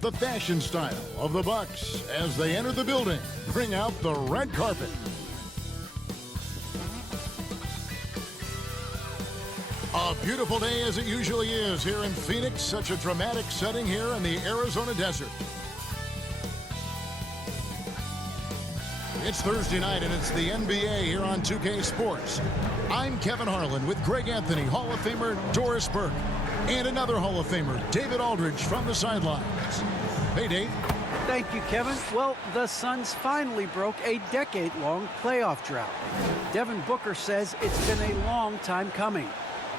The fashion style of the Bucks as they enter the building. Bring out the red carpet. A beautiful day as it usually is here in Phoenix. Such a dramatic setting here in the Arizona desert. It's Thursday night and it's the NBA here on 2K Sports. I'm Kevin Harlan with Greg Anthony, Hall of Famer Doris Burke, and another Hall of Famer, David Aldridge, from the sidelines. Hey, Dave. Thank you, Kevin. Well, the Suns finally broke a decade-long playoff drought. Devin Booker says it's been a long time coming.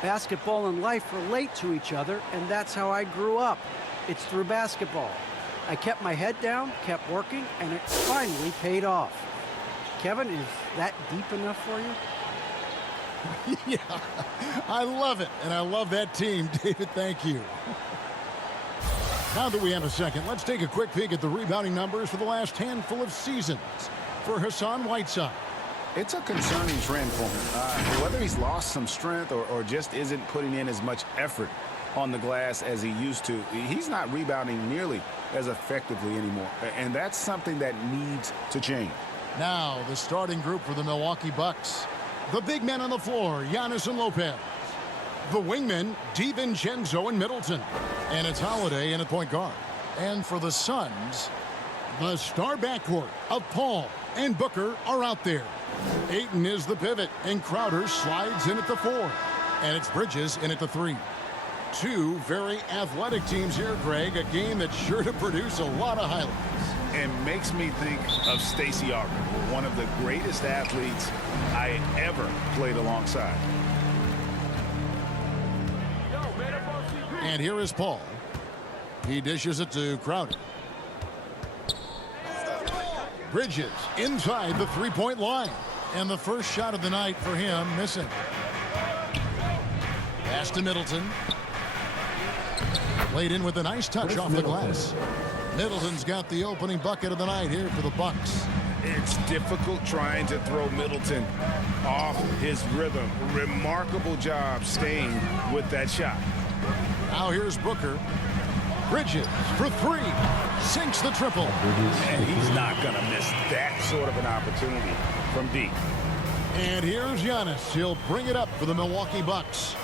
Basketball and life relate to each other, and that's how I grew up. It's through basketball. I kept my head down, kept working, and it finally paid off. Kevin, is that deep enough for you? Yeah, I love it, and I love that team, David. Thank you. Now that we have a second, let's take a quick peek at the rebounding numbers for the last handful of seasons for Hassan Whiteside. It's a concerning trend for him. Whether he's lost some strength or just isn't putting in as much effort on the glass as he used to, he's not rebounding nearly as effectively anymore. And that's something that needs to change. Now, the starting group for the Milwaukee Bucks. The big men on the floor, Giannis and Lopez. The wingmen, DiVincenzo and Middleton. And it's Holiday in at point guard. And for the Suns, the star backcourt of Paul and Booker are out there. Ayton is the pivot, and Crowder slides in at the 4. And it's Bridges in at the 3. Two very athletic teams here, Greg. A game that's sure to produce a lot of highlights. And makes me think of Stacey Augmon, one of the greatest athletes I ever played alongside. And here is Paul. He dishes it to Crowder. Bridges inside the three-point line. And the first shot of the night for him missing. Pass to Middleton. Laid in with a nice touch off the glass. Middleton's got the opening bucket of the night here for the Bucks. It's difficult trying to throw Middleton off his rhythm. Remarkable job staying with that shot. Now here's Booker. Bridges for 3. Sinks the triple. And he's not going to miss that sort of an opportunity from deep. And here's Giannis. He'll bring it up for the Milwaukee Bucks.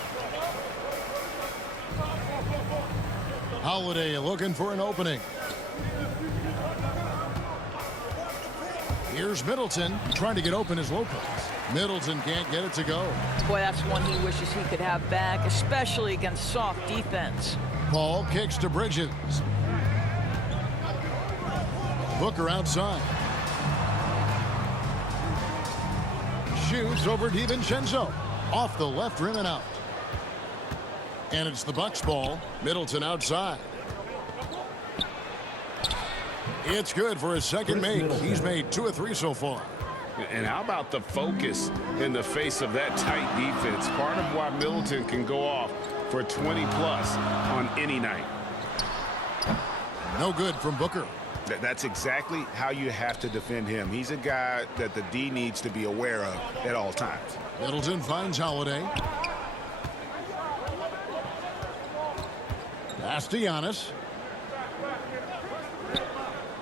Holiday looking for an opening. Here's Middleton trying to get open as Lopez. Middleton can't get it to go. Boy, that's one he wishes he could have back, especially against soft defense. Paul kicks to Bridges. Booker outside. Shoots over DiVincenzo. Off the left rim and out. And it's the Bucks ball. Middleton outside. It's good for his second make. He's made 2 of 3 so far. And how about the focus in the face of that tight defense? Part of why Middleton can go off for 20-plus on any night. No good from Booker. That's exactly how you have to defend him. He's a guy that the D needs to be aware of at all times. Middleton finds Holiday. Pass to Giannis.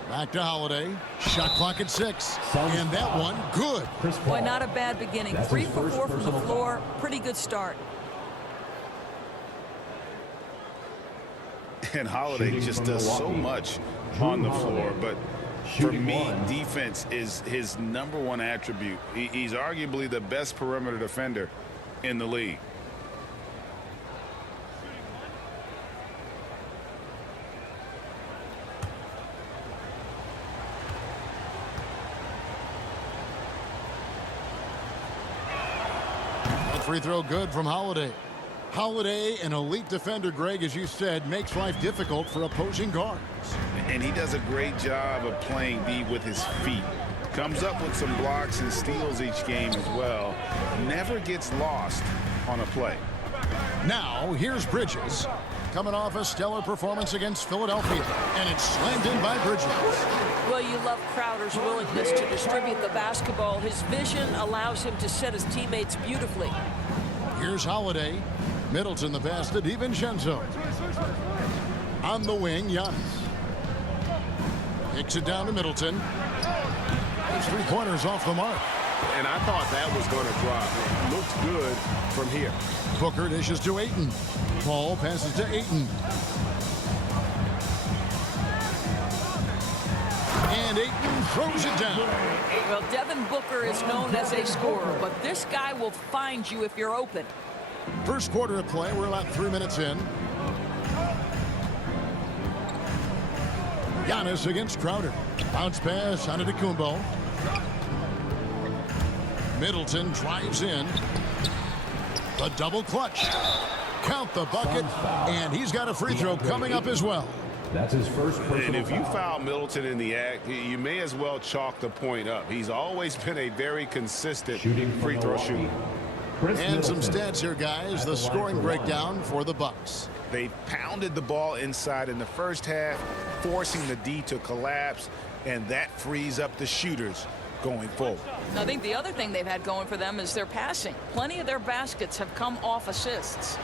Back to Holiday. Shot clock at 6. And that one, good. Boy, not a bad beginning. 3 for 4 from the floor. Pretty good start. And Holiday just does so much on the floor. But for me, defense is his #1 attribute. He's arguably the best perimeter defender in the league. Free throw good from Holiday. Holiday, an elite defender, Greg, as you said, makes life difficult for opposing guards. And he does a great job of playing D with his feet. Comes up with some blocks and steals each game as well. Never gets lost on a play. Now, here's Bridges. Coming off a stellar performance against Philadelphia. And it's slammed in by Bridges. Well, you love Crowder's willingness to distribute the basketball. His vision allows him to set his teammates beautifully. Here's Holiday. Middleton the pass to DiVincenzo. On the wing, Giannis. Kicks it down to Middleton. Those 3 pointers off the mark. And I thought that was going to drop. It looked good from here. Booker dishes to Ayton. Paul passes to Ayton. And Ayton throws it down. Well, Devin Booker is known as a scorer, but this guy will find you if you're open. First quarter of play. We're about 3 minutes in. Giannis against Crowder. Bounce pass onto Kumbo. Middleton drives in. The double clutch. Count the bucket. And he's got a free throw coming up as well. That's his first personal And if you foul. foul Middleton in the act, you may as well chalk the point up. He's always been a very consistent Shooting from free throw Milwaukee. shooter. Chris And some Middleton stats here, guys. at The line scoring for breakdown for the Bucks. They pounded the ball inside in the first half, forcing the D to collapse, and that frees up the shooters going forward. I think the other thing they've had going for them is their passing. Plenty of their baskets have come off assists.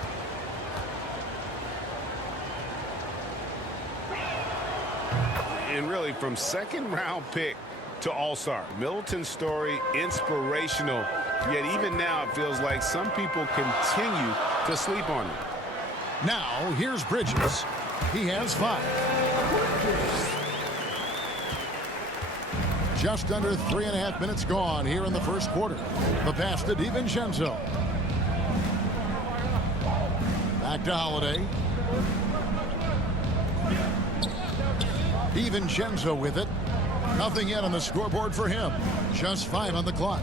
And really, from second-round pick to all-star, Middleton's story inspirational, yet even now it feels like some people continue to sleep on him. Now, here's Bridges. He has 5. Just under 3.5 minutes gone here in the first quarter. The pass to DiVincenzo. Back to Holiday. DiVincenzo with it. Nothing yet on the scoreboard for him. Just 5 on the clock.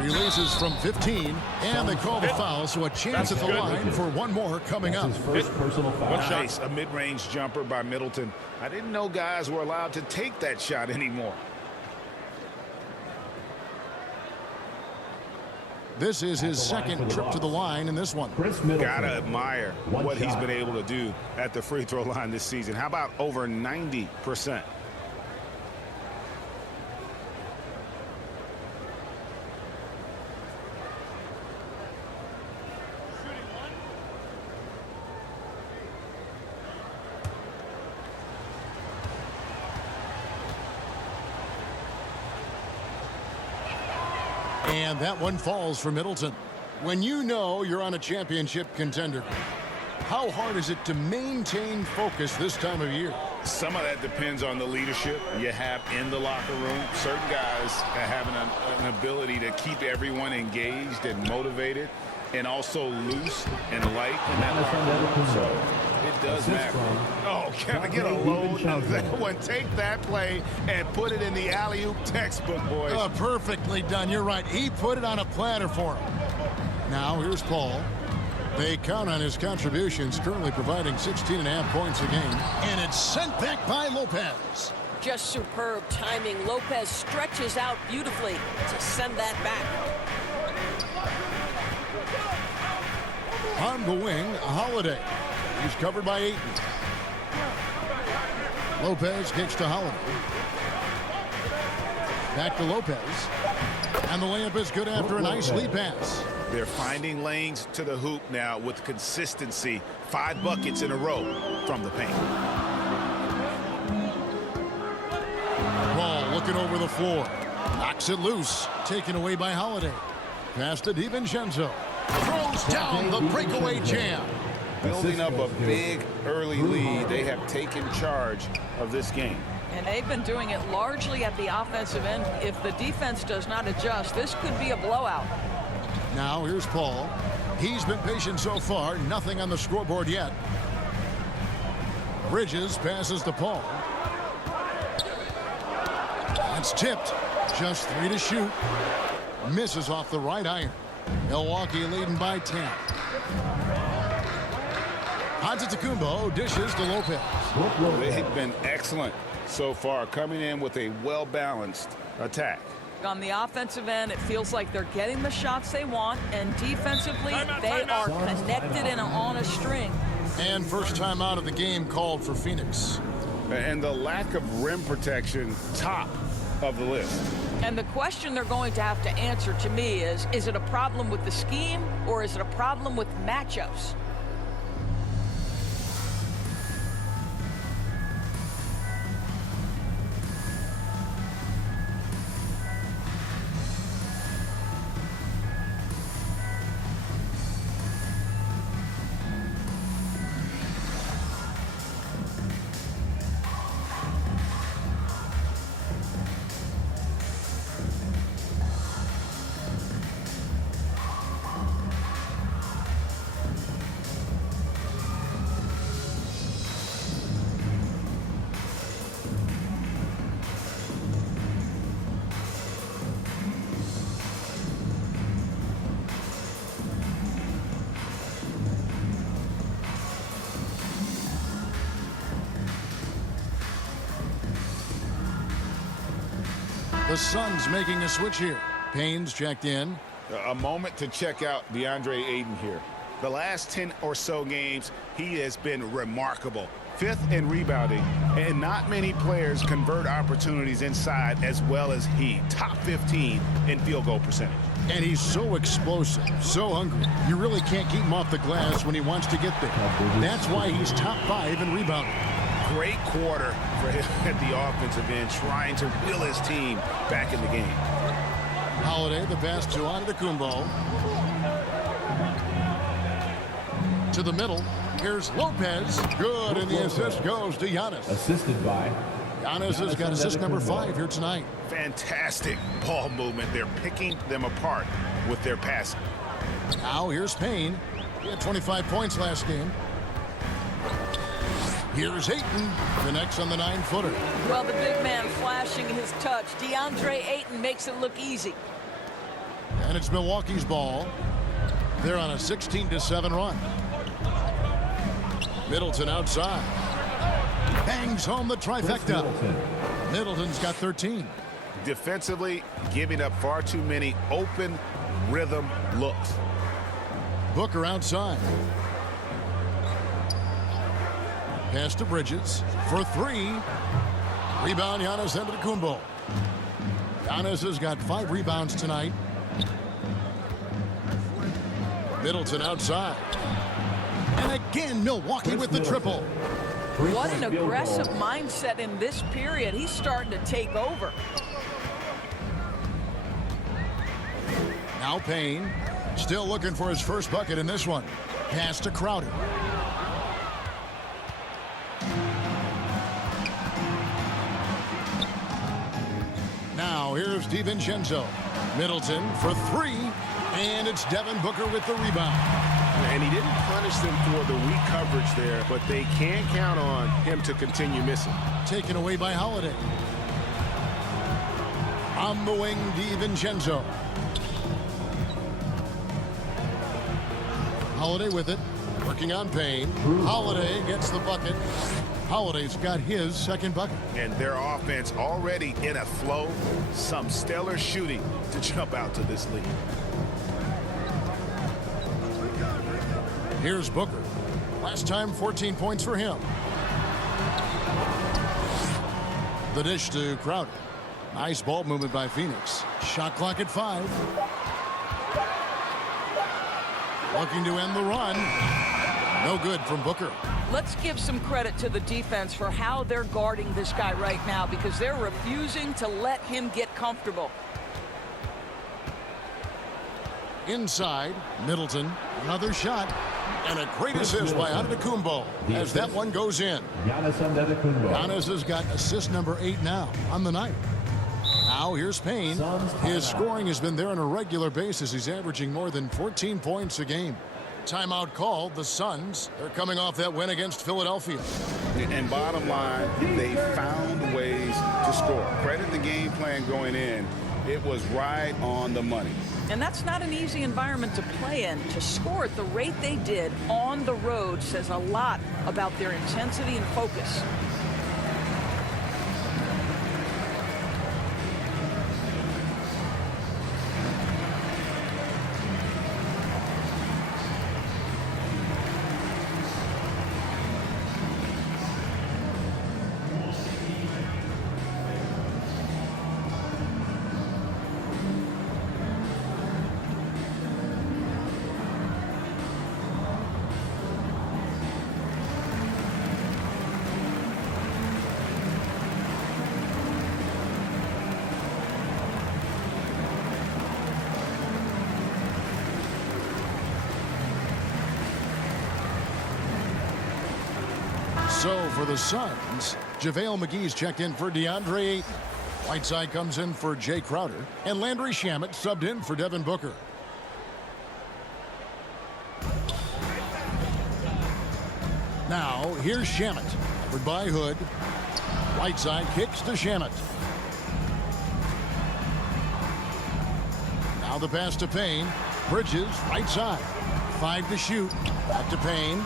Releases from 15, and they call the foul, so a chance at the line for one more coming up. His first personal foul. Nice, a mid-range jumper by Middleton. I didn't know guys were allowed to take that shot anymore. This is his second trip to the line in this one. Chris Middleton. Gotta admire One what he's shot. been able to do at the free throw line this season. How about over 90%? And that one falls for Middleton. When you know you're on a championship contender, how hard is it to maintain focus this time of year? Some of that depends on the leadership you have in the locker room. Certain guys have an ability to keep everyone engaged and motivated and also loose and light in that locker room. So it does matter. Oh, can I get a load of that one? Take that play and put it in the alley-oop textbook, boys. Perfectly done. You're right. He put it on a platter for him. Now here's Paul. They count on his contributions, currently providing 16.5 points a game. And it's sent back by Lopez. Just superb timing. Lopez stretches out beautifully to send that back. On the wing, Holiday. He's covered by Ayton. Lopez kicks to Holiday. Back to Lopez. And the layup is good after a nice lead pass. They're finding lanes to the hoop now with consistency. 5 buckets in a row from the paint. Ball looking over the floor. Knocks it loose. Taken away by Holiday. Pass to DiVincenzo. Throws down the breakaway jam. Building up a big early lead. They have taken charge of this game. And they've been doing it largely at the offensive end. If the defense does not adjust, this could be a blowout. Now here's Paul. He's been patient so far. Nothing on the scoreboard yet. Bridges passes to Paul. That's tipped. Just 3 to shoot. Misses off the right iron. Milwaukee leading by 10. Antetokounmpo dishes to Lopez. They've been excellent so far, coming in with a well-balanced attack. On the offensive end, it feels like they're getting the shots they want, and defensively, they are connected and on a string. And first time out of the game called for Phoenix. And the lack of rim protection, top of the list. And the question they're going to have to answer to me is it a problem with the scheme or is it a problem with matchups? The Suns making a switch here. Payne's checked in. A moment to check out DeAndre Ayton here. The last 10 or so games, he has been remarkable. 5th in rebounding, and not many players convert opportunities inside as well as he. Top 15 in field goal percentage. And he's so explosive, so hungry. You really can't keep him off the glass when he wants to get there. That's why he's top 5 in rebounding. Great quarter for him at the offensive end, trying to wheel his team back in the game. Holiday, the pass to Antetokounmpo. To the middle. Here's Lopez. Good, and the assist goes to Giannis. Assisted by Giannis has got assist number 5 here tonight. Fantastic ball movement. They're picking them apart with their passing. Now here's Payne. He had 25 points last game. Here's Ayton. Connects on the 9-footer. Well, the big man flashing his touch. DeAndre Ayton makes it look easy. And it's Milwaukee's ball. They're on a 16-7 run. Middleton outside. Bangs home the trifecta. Middleton's got 13. Defensively, giving up far too many open rhythm looks. Booker outside. Pass to Bridges for 3. Rebound, Giannis Antetokounmpo. Giannis has got 5 rebounds tonight. Middleton outside. And again, Milwaukee with the triple. What an aggressive mindset in this period. He's starting to take over. Now Payne, still looking for his first bucket in this one. Pass to Crowder. Now here's DiVincenzo. Middleton for 3. And it's Devin Booker with the rebound. And he didn't punish them for the weak coverage there, but they can't count on him to continue missing. Taken away by Holiday. On the wing, DiVincenzo. Holiday with it. Working on Payne. Holiday gets the bucket. Holiday's got his second bucket. And their offense already in a flow. Some stellar shooting to jump out to this lead. Here's Booker. Last time, 14 points for him. The dish to Crowder. Nice ball movement by Phoenix. Shot clock at 5. Looking to end the run. No good from Booker. Let's give some credit to the defense for how they're guarding this guy right now, because they're refusing to let him get comfortable. Inside, Middleton. Another shot. And a great assist by Antetokounmpo as that one goes in. Giannis Antetokounmpo. Giannis has got assist number 8 now on the night. Now here's Payne. His scoring has been there on a regular basis. He's averaging more than 14 points a game. Timeout called. The Suns, they're coming off that win against Philadelphia. And bottom line, they found ways to score. Credit the game plan going in. It was right on the money. And that's not an easy environment to play in. To score at the rate they did on the road says a lot about their intensity and focus. So for the Suns, JaVale McGee's checked in for DeAndre Ayton. Whiteside comes in for Jay Crowder. And Landry Shamet subbed in for Devin Booker. Now, here's Shamet. Covered by Hood. Whiteside kicks to Shamet. Now the pass to Payne. Bridges, right side. 5 to shoot. Back to Payne.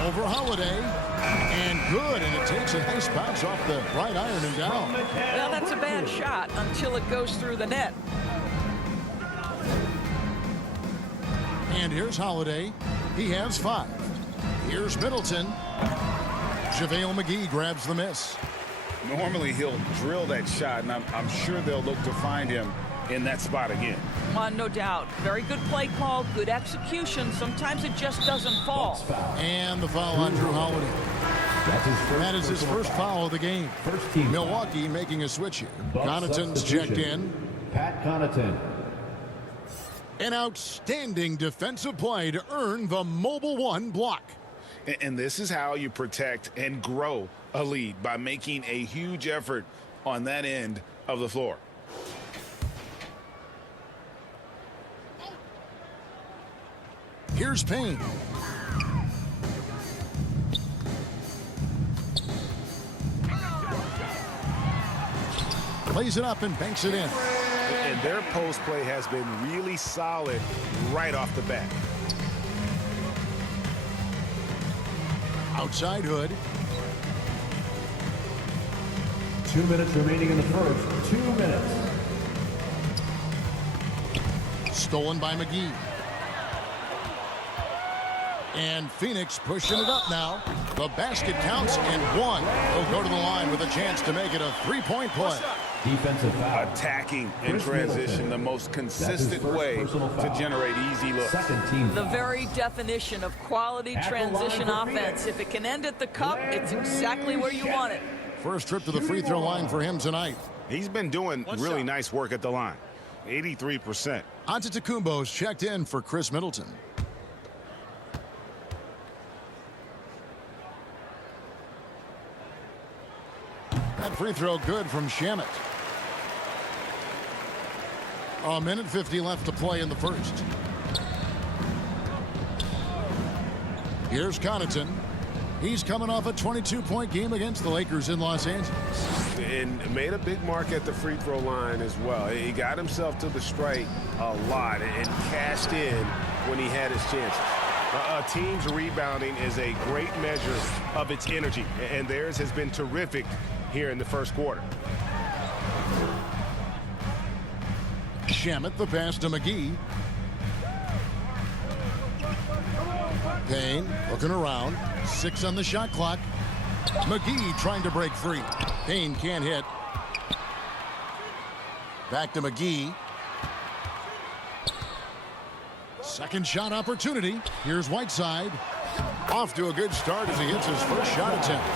Over Holiday. And good, and it takes a nice bounce off the right iron and down. Well, that's a bad shot until it goes through the net. And here's Holiday. He has 5. Here's Middleton. JaVale McGee grabs the miss. Normally he'll drill that shot, and I'm sure they'll look to find him in that spot again. No doubt. Very good play call, good execution. Sometimes it just doesn't fall. And the foul on Drew Holiday. That is his first foul of the game. First team. Milwaukee making a switch here. Buck Connaughton's checked in. Pat Connaughton. An outstanding defensive play to earn the Mobile One block. And this is how you protect and grow a lead, by making a huge effort on that end of the floor. Here's Payne. Plays it up and banks it in. And their post play has been really solid right off the bat. Outside Hood. 2 minutes remaining in the first. 2 minutes. Stolen by McGee. And Phoenix pushing it up now. The basket counts and one. He'll go to the line with a chance to make it a three-point play. Defensive foul. Attacking in Chris transition, Middleton. the most That's consistent his first way personal to foul. generate easy looks. Second team The foul. very definition of quality At the line transition for offense. Phoenix. If it can end at the cup, it's exactly where you want it. First trip to the free throw line for him tonight. He's been doing really nice work at the line. 83%. Antetokounmpo's checked in for Chris Middleton. That free throw good from Shamet. A minute 50 left to play in the first. Here's Connaughton. He's coming off a 22-point game against the Lakers in Los Angeles. And made a big mark at the free throw line as well. He got himself to the strike a lot and cashed in when he had his chances. A team's rebounding is a great measure of its energy, and theirs has been terrific here in the first quarter. Shamet the pass to McGee. Payne looking around. 6 on the shot clock. McGee trying to break free. Payne can't hit. Back to McGee. Second shot opportunity. Here's Whiteside. Off to a good start as he hits his first shot attempt.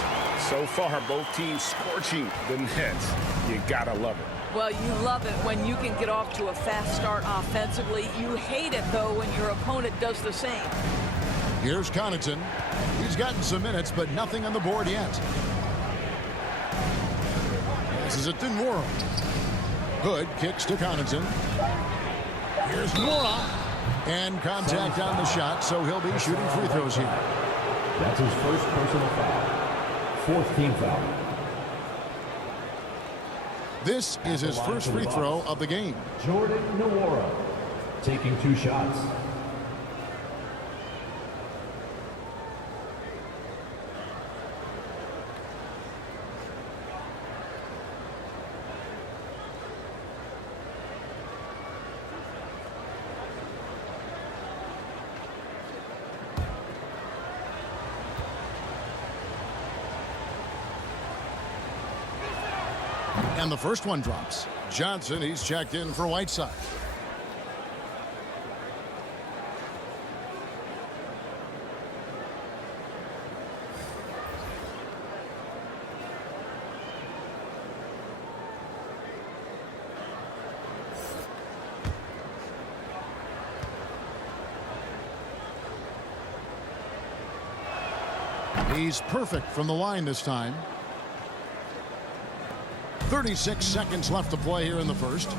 So far, both teams scorching the nets. You gotta love it. Well, you love it when you can get off to a fast start offensively. You hate it, though, when your opponent does the same. Here's Connaughton. He's gotten some minutes, but nothing on the board yet. Passes it to Nora. Hood kicks to Connaughton. Here's Nora. And contact on the shot, so he'll be shooting free throws here. That's his first personal foul. Fourth team foul. This is his first free throw of the game. Jordan Nwora taking 2 shots. And the first one drops. Johnson, he's checked in for Whiteside. He's perfect from the line this time. 36 seconds left to play here in the first.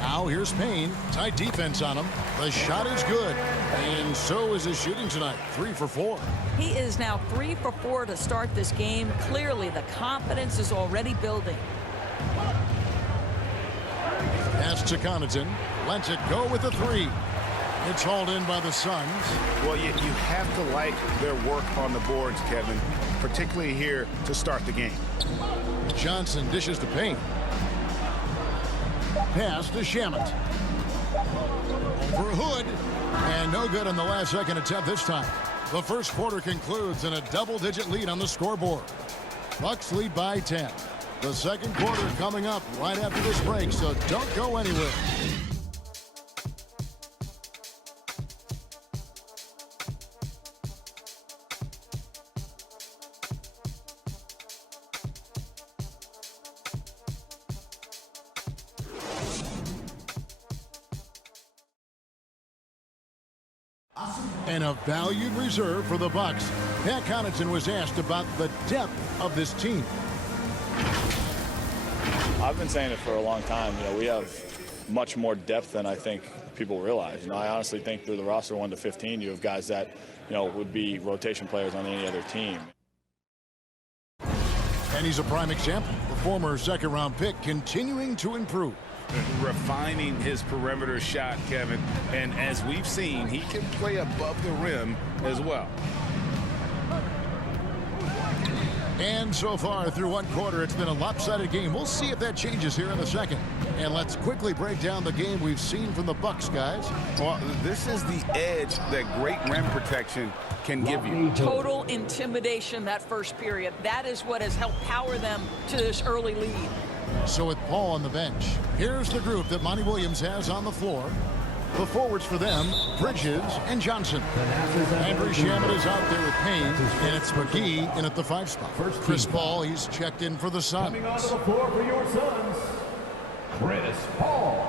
Now here's Payne. Tight defense on him. The shot is good. And so is his shooting tonight. 3 for 4. He is now 3 for 4 to start this game. Clearly, the confidence is already building. Pass to Connaughton. Lets it go with a 3. It's hauled in by the Suns. Well, you have to like their work on the boards, Kevin, particularly here to start the game. Johnson dishes the paint. Pass to Shamet. Over Hood. And no good on the last second attempt this time. The first quarter concludes in a double-digit lead on the scoreboard. Bucks lead by 10. The second quarter coming up right after this break, so don't go anywhere. And a valued reserve for the Bucks. Pat Connaughton was asked about the depth of this team. I've been saying it for a long time. We have much more depth than I think people realize. I honestly think through the roster 1 to 15, you have guys that, would be rotation players on any other team. And he's a prime example. The former second-round pick continuing to improve. Refining his perimeter shot, Kevin. And as we've seen, he can play above the rim as well. And so far through one quarter, it's been a lopsided game. We'll see if that changes here in a second. And let's quickly break down the game we've seen from the Bucks, guys. Well, this is the edge that great rim protection can give you. Total intimidation that first period. That is what has helped power them to this early lead. So with Paul on the bench, here's the group that Monty Williams has on the floor. The forwards for them, Bridges and Johnson. Andrew Shamet is out there with Payne, and it's McGee in at the 5 spot. Chris Paul, he's checked in for the Suns. Coming onto the floor for your Suns, Chris Paul.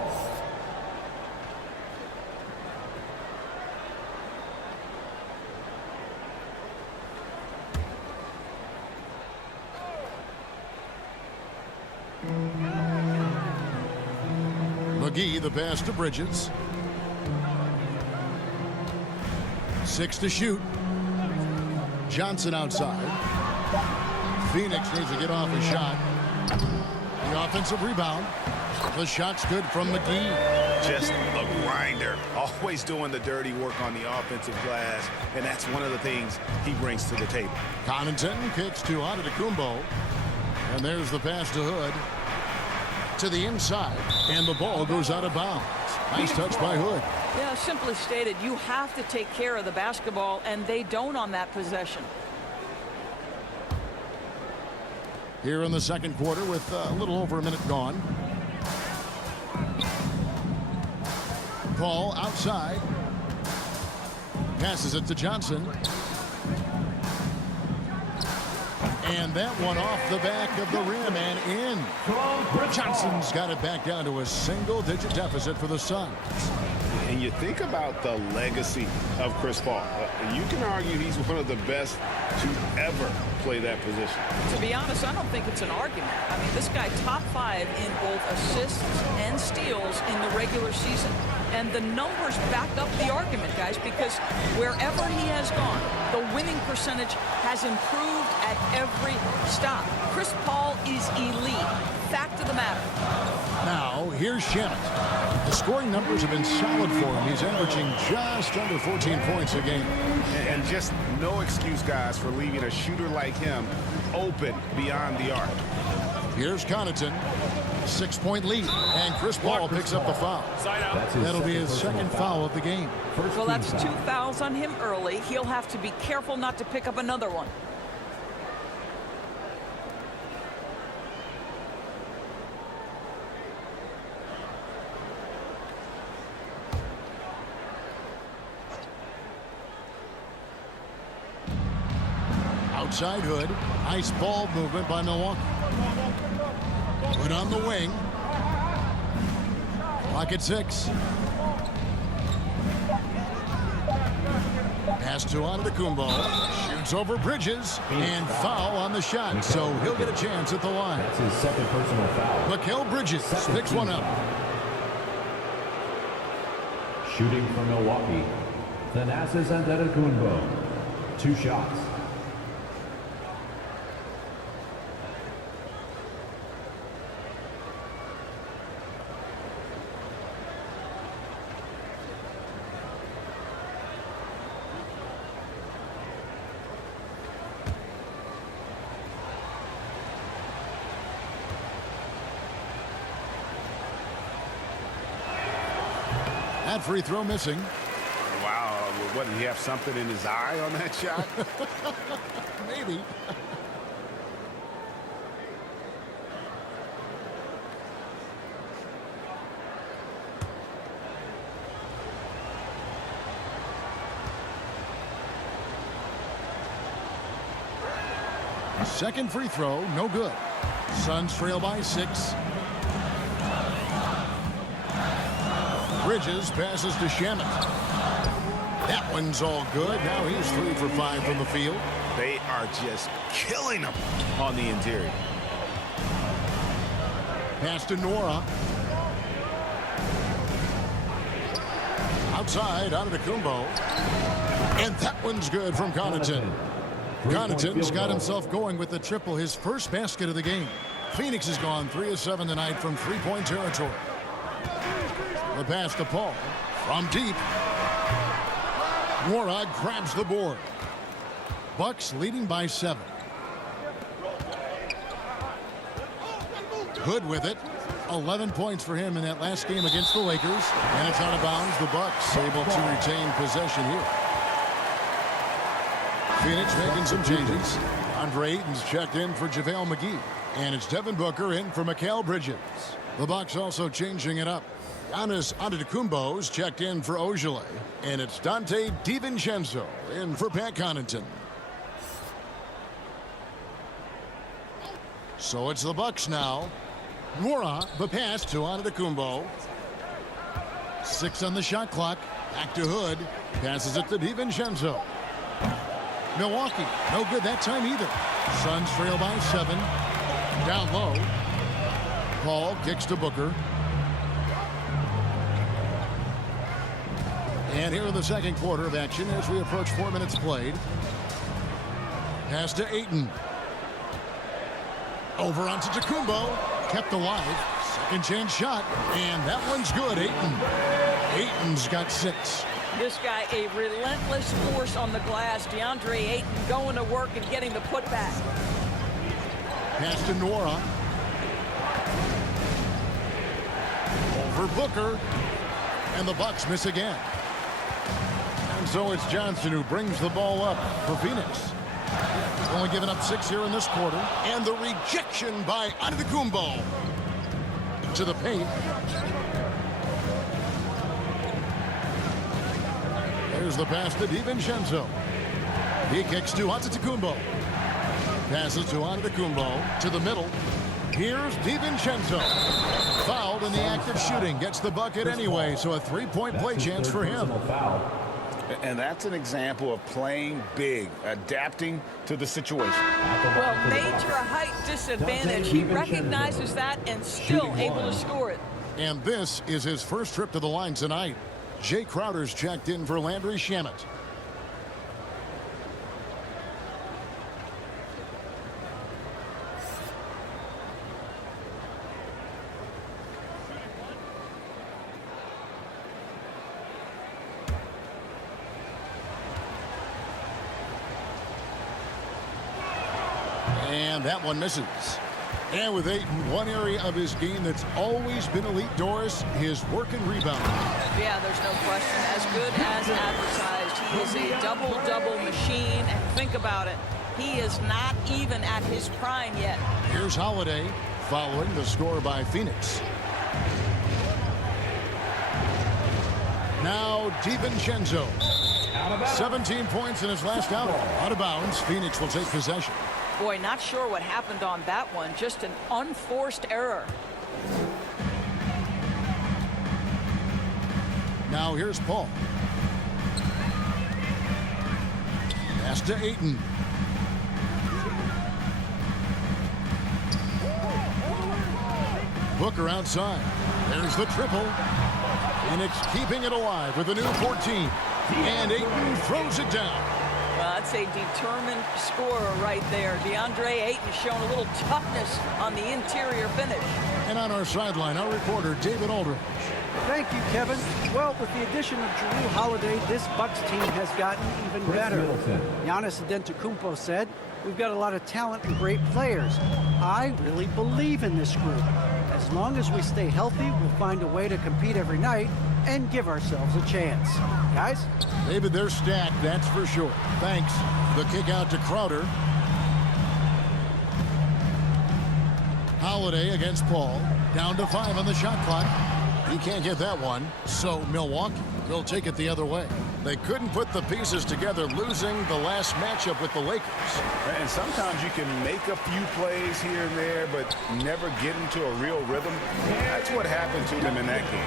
McGee, the pass to Bridges. 6 to shoot. Johnson outside. Phoenix needs to get off a shot. The offensive rebound. The shot's good from McGee. Just a grinder. Always doing the dirty work on the offensive glass. And that's one of the things he brings to the table. Connaughton kicks to Antetokounmpo. And there's the pass to Hood. To the inside. And the ball goes out of bounds. Nice touch by Hood. Yeah, simply stated, you have to take care of the basketball, and they don't on that possession. Here in the second quarter with a little over a minute gone. Paul outside. Passes it to Johnson. And that one off the back of the rim and in. Johnson's got it back down to a single-digit deficit for the Suns. And you think about the legacy of Chris Paul. You can argue he's one of the best to ever play that position. To be honest, I don't think it's an argument. I mean, this guy top 5 in both assists and steals in the regular season. And the numbers back up the argument, guys, because wherever he has gone, the winning percentage has improved at every stop. Chris Paul is elite. Fact of the matter. Now, here's Shamet. The scoring numbers have been solid for him. He's averaging just under 14 points a game. And just no excuse, guys, for leaving a shooter like him open beyond the arc. Here's Connaughton. 6-point lead. And Chris Paul picks up the foul. That'll be his second foul of the game. Well, that's 2 fouls on him early. He'll have to be careful not to pick up another one. Outside Hood. Nice ball movement by Milwaukee. Hood on the wing. Clock at 6. Pass to Antetokounmpo. Shoots over Bridges. And foul on the shot. So he'll get a chance at the line. That's his second personal foul. Mikal Bridges picks one up. Shooting for Milwaukee, Thanasis Antetokounmpo. 2 shots. That free throw missing. Wow, what, did he have something in his eye on that shot? Maybe. Second free throw, no good. Suns trail by 6. Bridges passes to Shamet. That one's all good. Now he's 3 for 5 from the field. They are just killing him on the interior. Pass to Nora. Outside, Antetokounmpo. And that one's good from Connaughton. Connaughton's got himself going with the triple, his first basket of the game. Phoenix has gone 3 of 7 tonight from three-point territory. The pass to Paul from deep. Nora grabs the board. Bucks leading by 7. Hood with it. 11 points for him in that last game against the Lakers. And it's out of bounds. The Bucks able to retain possession here. Phoenix making some changes. Andre Ayton's checked in for JaVale McGee. And it's Devin Booker in for Mikal Bridges. The Bucks also changing it up. Giannis Antetokounmpo's checked in for Ojale. And it's Dante DiVincenzo in for Pat Connaughton. So it's the Bucks now. Nora, the pass to Antetokounmpo. 6 on the shot clock. Back to Hood. Passes it to DiVincenzo. Milwaukee, no good that time either. Suns trail by 7. Down low. Paul kicks to Booker. And here in the second quarter of action as we approach 4 minutes played. Pass to Ayton. Over onto Antetokounmpo. Kept alive. Second chance shot. And that one's good, Ayton. Ayton's got 6. This guy, a relentless force on the glass. DeAndre Ayton going to work and getting the putback. Pass to Nora. Over Booker. And the Bucks miss again. And so it's Johnson who brings the ball up for Phoenix. Only giving up 6 here in this quarter. And the rejection by Antetokounmpo. To the paint. There's the pass to DiVincenzo. He kicks to Antetokounmpo. Passes to Antetokounmpo to the middle. Here's DiVincenzo. Fouled in the act of shooting. Gets the bucket anyway, so a 3-point play chance for him. And that's an example of playing big, adapting to the situation. Well, major height disadvantage. He recognizes that and still able to score it. And this is his first trip to the line tonight. Jay Crowder's checked in for Landry Shamet. And that one misses. And with Ayton, one area of his game that's always been elite, Doris, his work and rebound. Yeah, there's no question. As good as advertised. He is a double-double machine. And think about it. He is not even at his prime yet. Here's Holiday following the score by Phoenix. Now DiVincenzo. 17 points in his last outing. Out of bounds. Phoenix will take possession. Boy, not sure what happened on that one. Just an unforced error. Now here's Paul. Pass to Ayton. Booker outside. There's the triple. And it's keeping it alive with a new 14. And Ayton throws it down. Well, that's a determined scorer right there. DeAndre Ayton showing a little toughness on the interior finish. And on our sideline, our reporter, David Aldridge. Thank you, Kevin. Well, with the addition of Jrue Holiday, this Bucks team has gotten even better. Giannis Antetokounmpo said, "We've got a lot of talent and great players. I really believe in this group. As long as we stay healthy, we'll find a way to compete every night. and give ourselves a chance. Guys? Maybe they're stacked, that's for sure. Thanks. The kick out to Crowder. Holiday against Paul. Down to 5 on the shot clock. He can't get that one, so Milwaukee will take it the other way. They couldn't put the pieces together, losing the last matchup with the Lakers. And sometimes you can make a few plays here and there, but never get into a real rhythm. That's what happened to them in that game.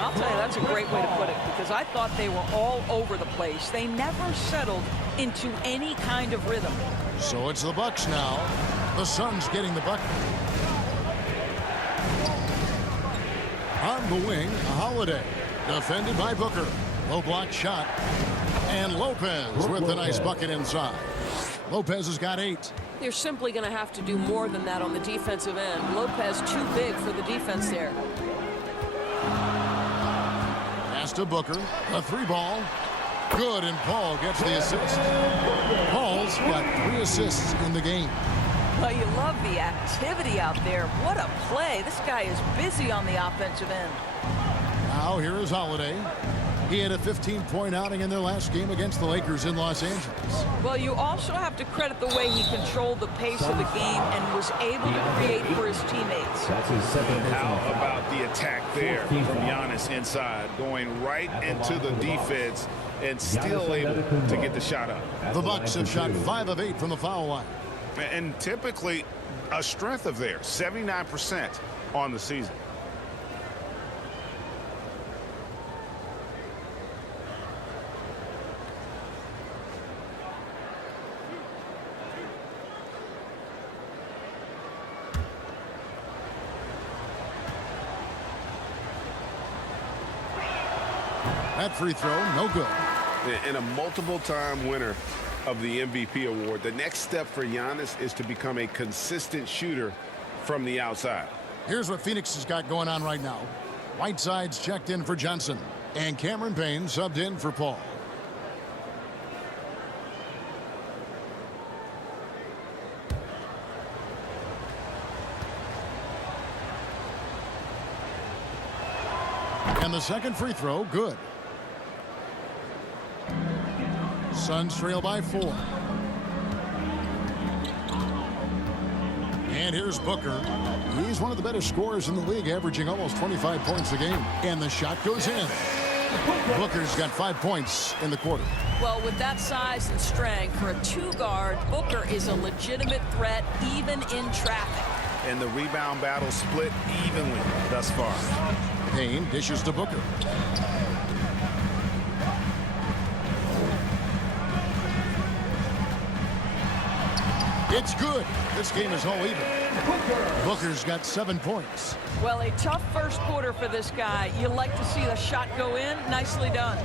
I'll tell you, that's a great way to put it, because I thought they were all over the place. They never settled into any kind of rhythm. So it's the Bucks now. The Suns getting the bucket. On the wing, Holiday. Defended by Booker. Low block shot. And Lopez with the nice bucket inside. Lopez has got 8. They're simply going to have to do more than that on the defensive end. Lopez too big for the defense there. Pass to Booker. A 3-ball. Good, and Paul gets the assist. Paul's got 3 assists in the game. Well, you love the activity out there. What a play. This guy is busy on the offensive end. Now here is Holiday. He had a 15-point outing in their last game against the Lakers in Los Angeles. Well, you also have to credit the way he controlled the pace of the game and was able to create for his teammates. That's his second personal How foul. about the attack there from Giannis inside, going right into the defense and still able to get the shot up. The Bucks have shot 5 of 8 from the foul line. And typically a strength of theirs, 79% on the season. That free throw, no good. And a multiple-time winner of the MVP award. The next step for Giannis is to become a consistent shooter from the outside. Here's what Phoenix has got going on right now. Whiteside's checked in for Johnson, and Cameron Payne subbed in for Paul. And the second free throw, good. Suns trail by 4. And here's Booker. He's one of the better scorers in the league, averaging almost 25 points a game. And the shot goes in. Booker's got 5 points in the quarter. Well, with that size and strength, for a 2-guard, Booker is a legitimate threat even in traffic. And the rebound battle split evenly thus far. Payne dishes to Booker. It's good. This game is all even. Booker's got 7 points. Well, a tough first quarter for this guy. You like to see the shot go in. Nicely done.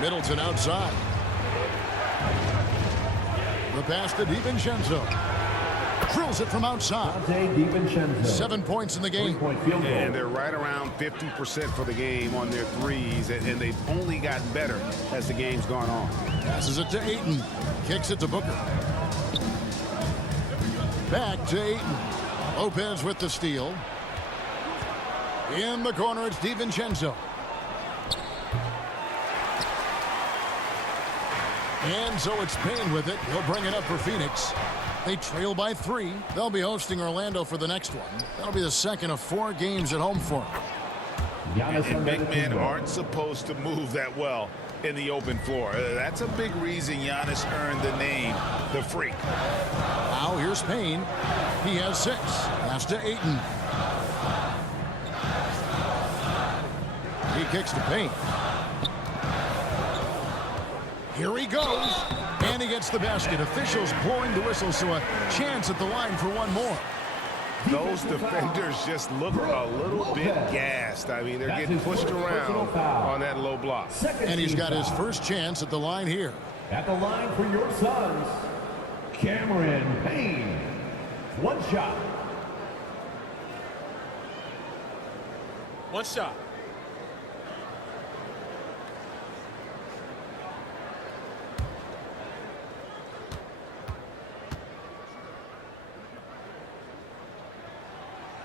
Middleton outside. The pass to DiVincenzo. Drills it from outside. Dante DiVincenzo. 7 points in the game. 3-point field goal. And they're right around 50% for the game on their threes, and they've only gotten better as the game's gone on. Passes it to Ayton. Kicks it to Booker. Back to Ayton. Lopez with the steal. In the corner, it's DiVincenzo. And so it's Payne with it. He'll bring it up for Phoenix. They trail by 3. They'll be hosting Orlando for the next one. That'll be the second of 4 games at home for them. And big men aren't supposed to move that well in the open floor. That's a big reason Giannis earned the name the Freak. Now here's Payne. He has 6. Pass to Ayton. He kicks to Payne. Here he goes. And he gets the basket. Officials blowing the whistle, so a chance at the line for one more. Those defenders just look a little bit gassed. I mean, they're getting pushed around on that low block. And he's got his first chance at the line here. At the line for your Suns, Cameron Payne. 1 shot. One shot.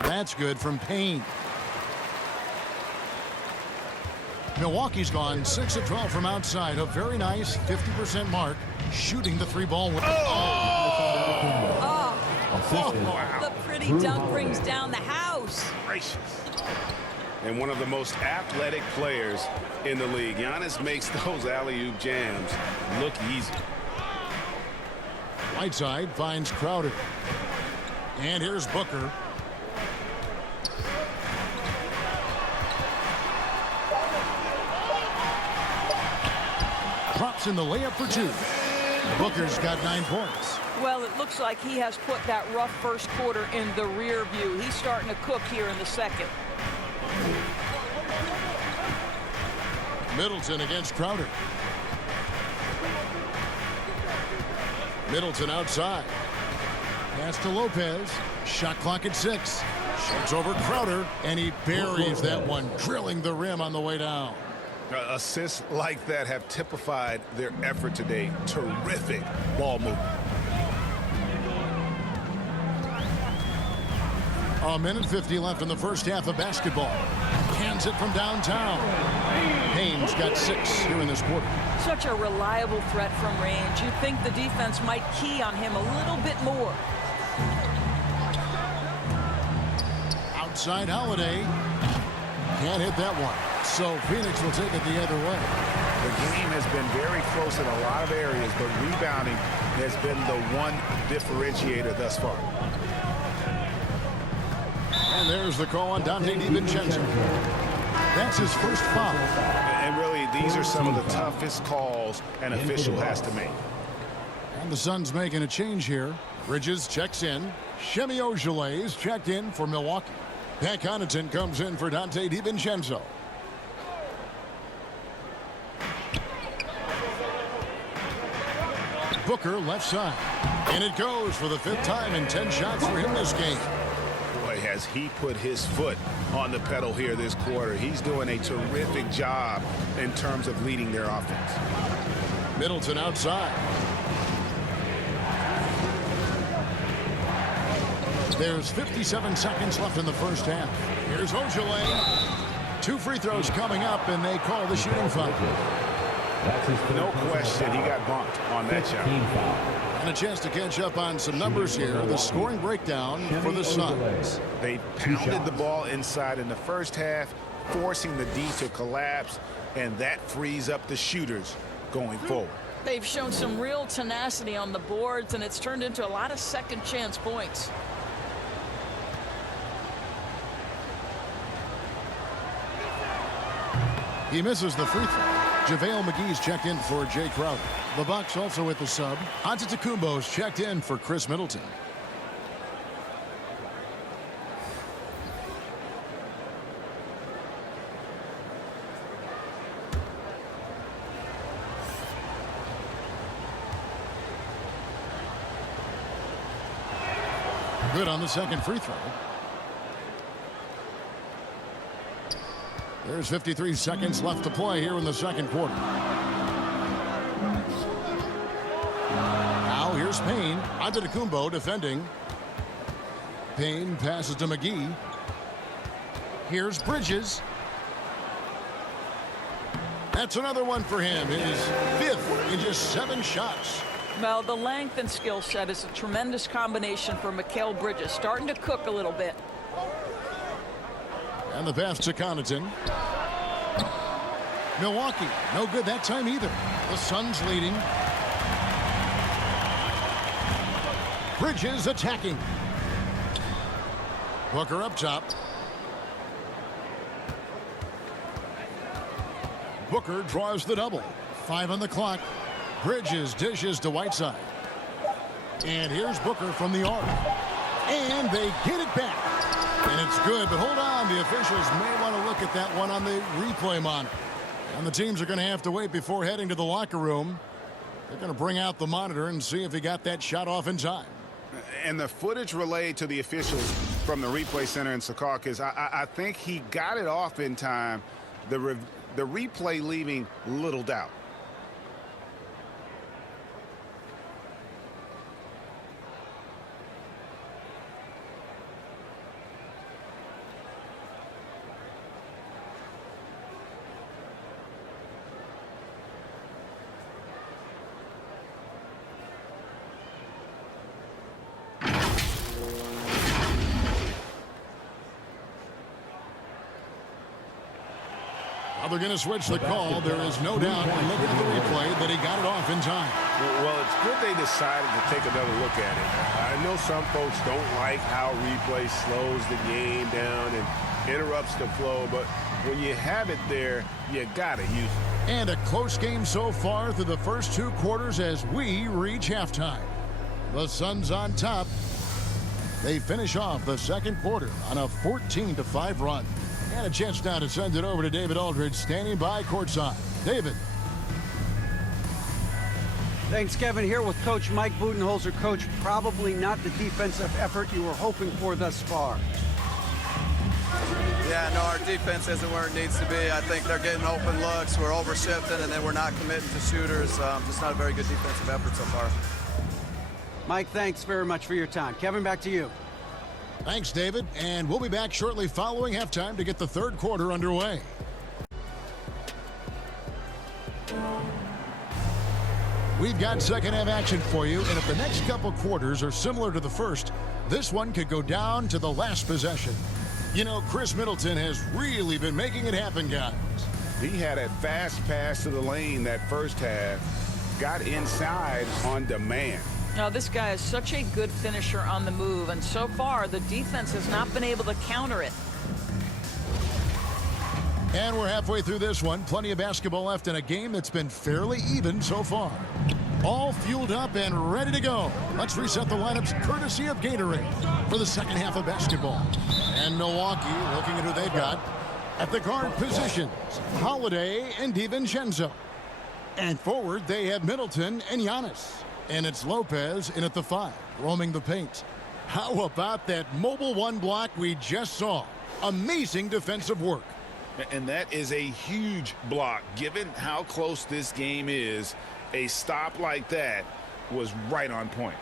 That's good from Payne. Milwaukee's gone 6 of 12 from outside. A very nice 50% mark. Shooting the 3-ball. The pretty dunk brings down the house. Gracious. And one of the most athletic players in the league. Giannis makes those alley-oop jams look easy. Whiteside finds Crowder. And here's Booker. Drops in the layup for 2. Booker's got 9 points. Well, it looks like he has put that rough first quarter in the rear view. He's starting to cook here in the second. Middleton against Crowder. Middleton outside. Pass to Lopez. Shot clock at 6. Shoots over Crowder, and he buries that one, drilling the rim on the way down. Assists like that have typified their effort today. Terrific ball movement. A minute 50 left in the first half of basketball. Hands it from downtown. Payne's got 6 here in this quarter. Such a reliable threat from range. You'd think the defense might key on him a little bit more. Outside Holiday. Can't hit that one. So Phoenix will take it the other way. The game has been very close in a lot of areas, but rebounding has been the one differentiator thus far. And there's the call on Dante DiVincenzo. That's his first foul. And really, these are some of the toughest calls an official has to make. And the Suns making a change here. Bridges checks in. Shemi Ojeley's checked in for Milwaukee. Pat Connaughton comes in for Dante DiVincenzo. Booker left side. And it goes for the 5th time in 10 shots for him this game. Boy, has he put his foot on the pedal here this quarter. He's doing a terrific job in terms of leading their offense. Middleton outside. There's 57 seconds left in the first half. Here's Ojeley. 2 free throws coming up, and they call the shooting foul. No question, he got bumped on that shot. And a chance to catch up on some numbers here. The scoring breakdown for the Suns. They pounded the ball inside in the first half, forcing the D to collapse, and that frees up the shooters going forward. They've shown some real tenacity on the boards, and it's turned into a lot of second chance points. He misses the free throw. JaVale McGee's checked in for Jay Crowder. The Bucks also with the sub. Antetokounmpo's checked in for Chris Middleton. Good on the second free throw. There's 53 seconds left to play here in the second quarter. Now here's Payne. Antetokounmpo defending. Payne passes to McGee. Here's Bridges. That's another one for him. His 5th in just 7 shots. Well, the length and skill set is a tremendous combination for Mikal Bridges. Starting to cook a little bit. And the pass to Connaughton. Milwaukee, no good that time either. The Suns leading. Bridges attacking. Booker up top. Booker draws the double. 5 on the clock. Bridges dishes to Whiteside. And here's Booker from the arc. And they get it back. And it's good, but hold on. The officials may want to look at that one on the replay monitor. And the teams are going to have to wait before heading to the locker room. They're going to bring out the monitor and see if he got that shot off in time. And the footage relayed to the officials from the replay center in Secaucus, I think he got it off in time. The replay leaving little doubt. Well, they're going to switch the call. There is no doubt, looking at the replay, that he got it off in time. Well, it's good they decided to take another look at it. I know some folks don't like how replay slows the game down and interrupts the flow, but when you have it there, you got to use it. And a close game so far through the first 2 quarters as we reach halftime. The Suns on top. They finish off the second quarter on a 14-5 run. And a chance now to send it over to David Aldridge, standing by courtside. David. Thanks, Kevin. Here with Coach Mike Budenholzer. Coach, probably not the defensive effort you were hoping for thus far. Yeah, no, our defense isn't where it needs to be. I think they're getting open looks. We're overshifting, and then we're not committing to shooters. Just not a very good defensive effort so far. Mike, thanks very much for your time. Kevin, back to you. Thanks, David. And we'll be back shortly following halftime to get the third quarter underway. We've got second half action for you, and if the next couple quarters are similar to the first, this one could go down to the last possession. You know, Chris Middleton has really been making it happen, guys. He had a fast pass to the lane that first half, got inside on demand. Now, this guy is such a good finisher on the move, and so far the defense has not been able to counter it. And we're halfway through this one. Plenty of basketball left in a game that's been fairly even so far. All fueled up and ready to go. Let's reset the lineups courtesy of Gatorade for the second half of basketball. And Milwaukee looking at who they've got. At the guard positions, Holiday and DiVincenzo. And forward, they have Middleton and Giannis. And it's Lopez in at the 5, roaming the paint. How about that mobile one block we just saw? Amazing defensive work. And that is a huge block. Given how close this game is, a stop like that was right on point.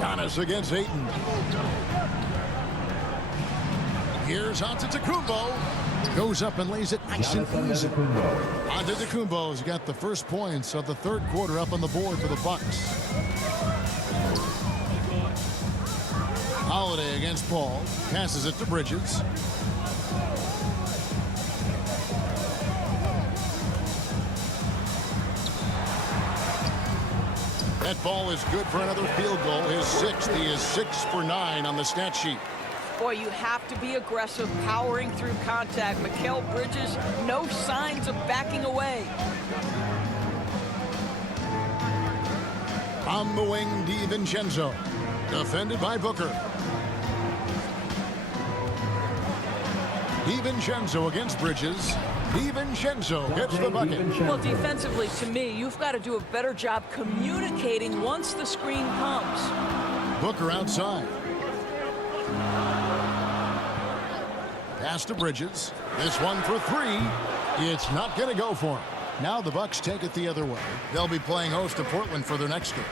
Giannis against Ayton. Here's Antetokounmpo. Goes up and lays it nice and easy. Antetokounmpo's got the first points of the third quarter up on the board for the Bucks. Holiday against Paul. Passes it to Bridges. That ball is good for another field goal. His 6th. He is 6 for 9 on the stat sheet. Boy, you have to be aggressive, powering through contact. Mikal Bridges, no signs of backing away. On the wing, DiVincenzo. Defended by Booker. DiVincenzo against Bridges. DiVincenzo gets the bucket. Well, defensively, to me, you've got to do a better job communicating once the screen comes. Booker outside. Pass to Bridges. This one for 3. It's not going to go for him. Now the Bucks take it the other way. They'll be playing host to Portland for their next game.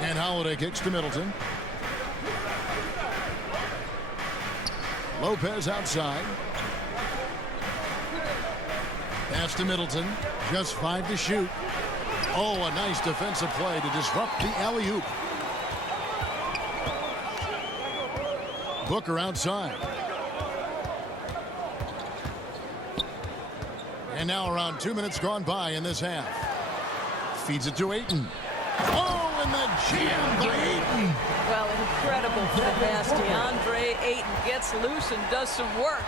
And Holiday kicks to Middleton. Lopez outside. Pass to Middleton. Just 5 to shoot. Oh, a nice defensive play to disrupt the alley-oop. Booker outside. And now around 2 minutes gone by in this half. Feeds it to Ayton. Oh, and the jam by Ayton. Well, incredible for the pass. DeAndre Ayton gets loose and does some work.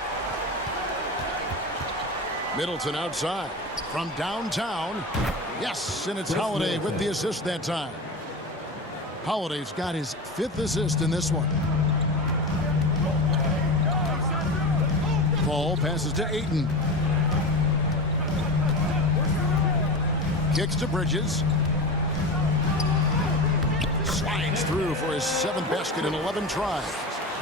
Middleton outside from downtown. Yes, and it's Holiday with the assist that time. Holiday's got his 5th assist in this one. Paul passes to Ayton. Kicks to Bridges. Slides through for his 7th basket in 11 tries.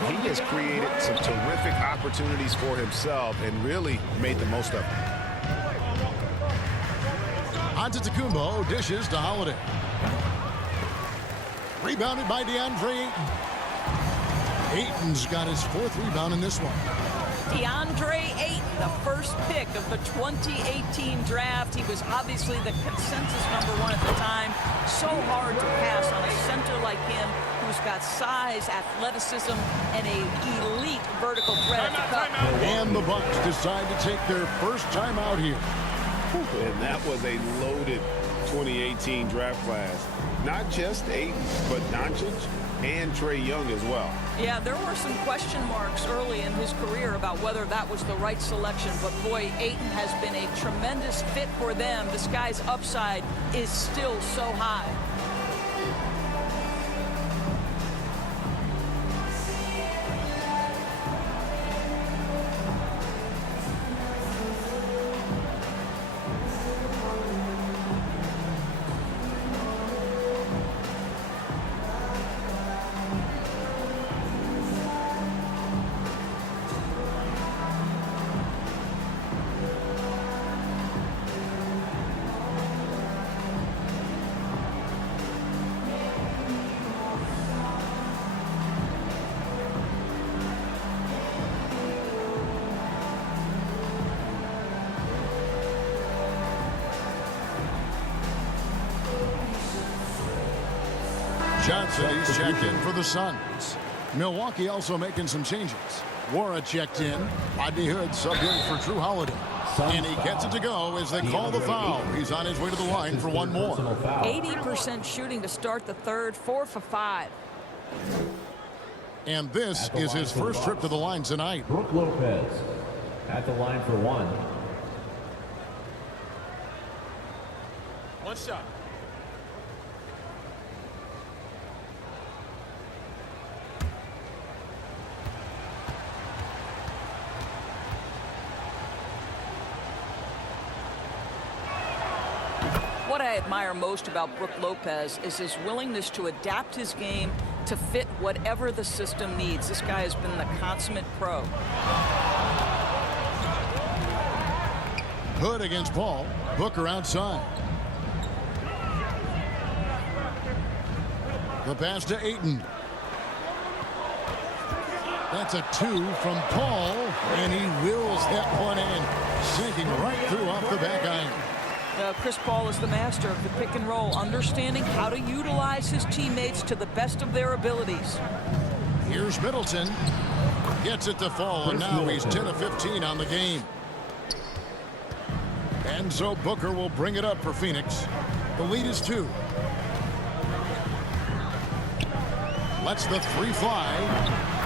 He has created some terrific opportunities for himself and really made the most of them. Antetokounmpo dishes to Holiday. Rebounded by DeAndre Ayton. Ayton's got his 4th rebound in this one. DeAndre Ayton, the first pick of the 2018 draft. He was obviously the consensus #1 at the time. So hard to pass on a center like him who's got size, athleticism, and a elite vertical threat at the cup. And the Bucks decide to take their first time out here. And that was a loaded 2018 draft class. Not just Ayton, but Doncic and Trae Young as well. Yeah, there were some question marks early in his career about whether that was the right selection, but boy, Ayton has been a tremendous fit for them. This guy's upside is still so high. Johnson, he's checked in for the Suns. Milwaukee also making some changes. Wara checked in. Rodney Hood subbed in for Drew Holiday. And he gets it to go as they call the foul. He's on his way to the line for one more. 80% shooting to start the third, 4 for 5. And this is his first trip to the line tonight. Brook Lopez at the line for one. One shot. What I admire most about Brook Lopez is his willingness to adapt his game to fit whatever the system needs. This guy has been the consummate pro. Hood against Paul. Booker outside. The pass to Ayton. That's a 2 from Paul, and he wills that one in, sinking right through off the back iron. Chris Paul is the master of the pick and roll, understanding how to utilize his teammates to the best of their abilities. Here's Middleton. Gets it to fall, and now he's 10 of 15 on the game. And so Booker will bring it up for Phoenix. The lead is 2. Lets the 3 fly.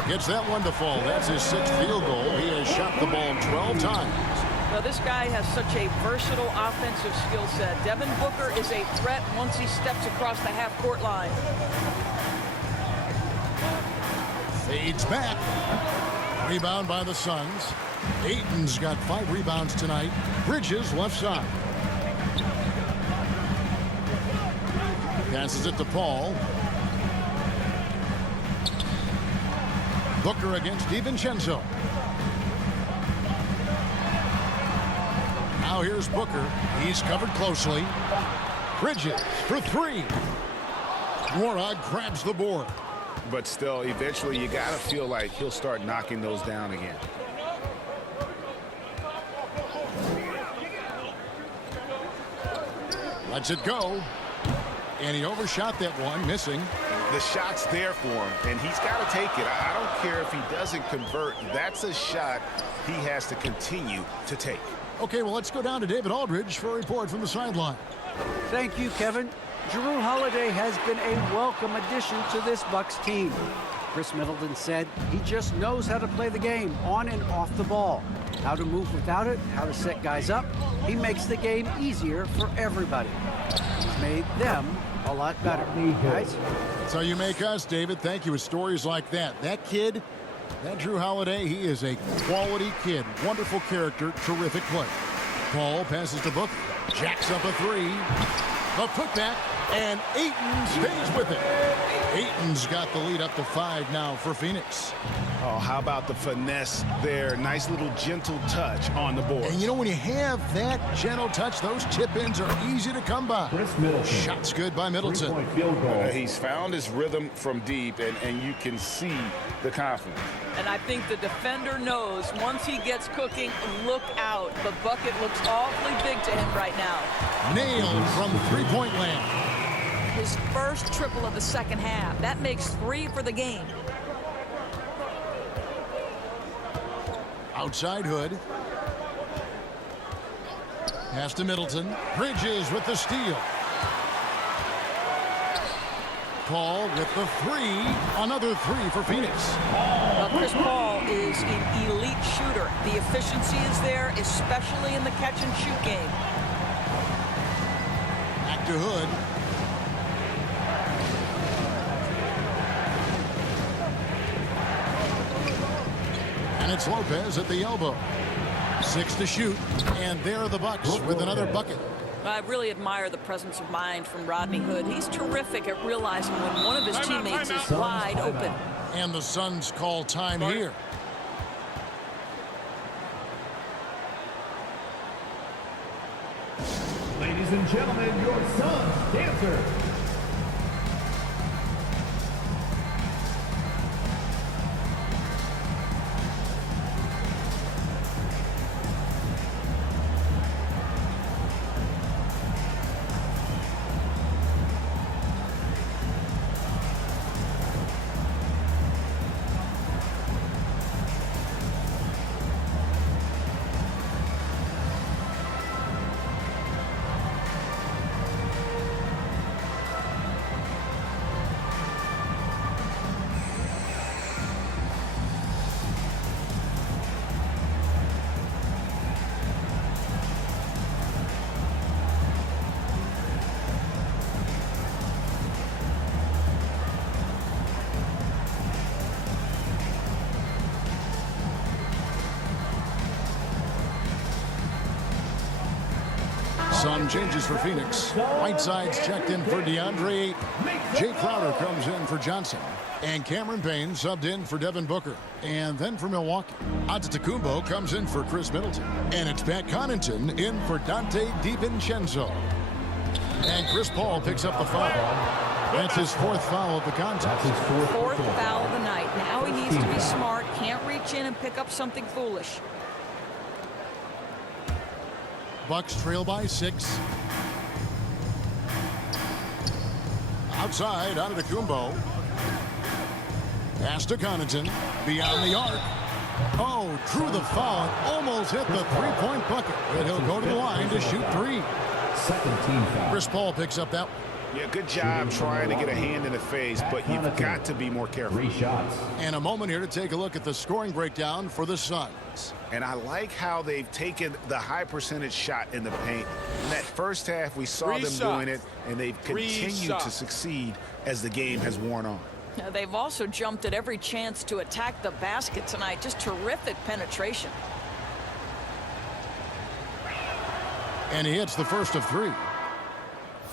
Gets that one to fall. That's his 6th field goal. He has shot the ball 12 times. Now, this guy has such a versatile offensive skill set. Devin Booker is a threat once he steps across the half-court line. Fades back. Rebound by the Suns. Ayton's got 5 rebounds tonight. Bridges left side. Passes it to Paul. Booker against DiVincenzo. Now here's Booker. He's covered closely. Bridges for 3. Wara grabs the board. But still, eventually you got to feel like he'll start knocking those down again. Lets it go. And he overshot that one, missing. The shot's there for him, and he's got to take it. I don't care if he doesn't convert. That's a shot he has to continue to take. Okay, well, let's go down to David Aldridge for a report from the sideline. Thank you, Kevin. Drew Holiday has been a welcome addition to this Bucks team. Chris Middleton said he just knows how to play the game on and off the ball, how to move without it, how to set guys up. He makes the game easier for everybody. He's made them a lot better. Guys? That's how you make us, David. Thank you. With stories like that. That kid, that Drew Holiday, he is a quality kid. Wonderful character, terrific play. Paul passes to Booker. Jacks up a 3. The putback, And Ayton stays with it. Ayton's got the lead up to 5 now for Phoenix. Oh, how about the finesse there? Nice little gentle touch on the board. And you know, when you have that gentle touch, those tip-ins are easy to come by. Chris Middleton. Shot's good by Middleton. Three-point field goal. He's found his rhythm from deep, and you can see the confidence. And I think the defender knows once he gets cooking, look out. The bucket looks awfully big to him right now. Nailed from three-point land. His first triple of the second half. That makes 3 for the game. Outside Hood. Pass to Middleton. Bridges with the steal. Paul with the 3. Another 3 for Phoenix. Chris Paul is an elite shooter. The efficiency is there, especially in the catch-and-shoot game. Back to Hood. And it's Lopez at the elbow. 6 to shoot. And there are the Bucks with another bucket. I really admire the presence of mind from Rodney Hood. He's terrific at realizing when one of his teammates is wide open. And the Suns call time here. Ladies and gentlemen, your Suns dancer. Some changes for Phoenix. Whiteside's checked in for DeAndre Ayton. Jay Crowder comes in for Johnson. And Cameron Payne subbed in for Devin Booker. And then for Milwaukee, Antetokounmpo comes in for Chris Middleton. And it's Pat Connaughton in for Dante DiVincenzo. And Chris Paul picks up the foul. That's his 4th foul of the contest. Fourth foul of the night. Now he needs to be smart. Can't reach in and pick up something foolish. Bucks trail by 6. Outside, Antetokounmpo. Pass to Connaughton. Beyond the arc. Oh, drew the foul. Almost hit the three-point bucket. But he'll go to the line to shoot 3. Second team foul. Chris Paul picks up that one. Yeah, good job trying to get a hand in the face, but you've got to be more careful. 3 shots. And a moment here to take a look at the scoring breakdown for the Suns. And I like how they've taken the high percentage shot in the paint. In that first half, we saw them doing it, and they've continued to succeed as the game has worn on. They've also jumped at every chance to attack the basket tonight. Just terrific penetration. And he hits the first of 3.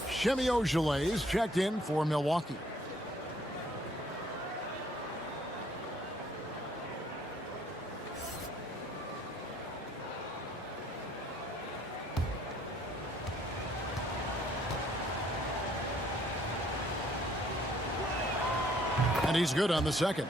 Semi Ojeleye is checked in for Milwaukee. And he's good on the second.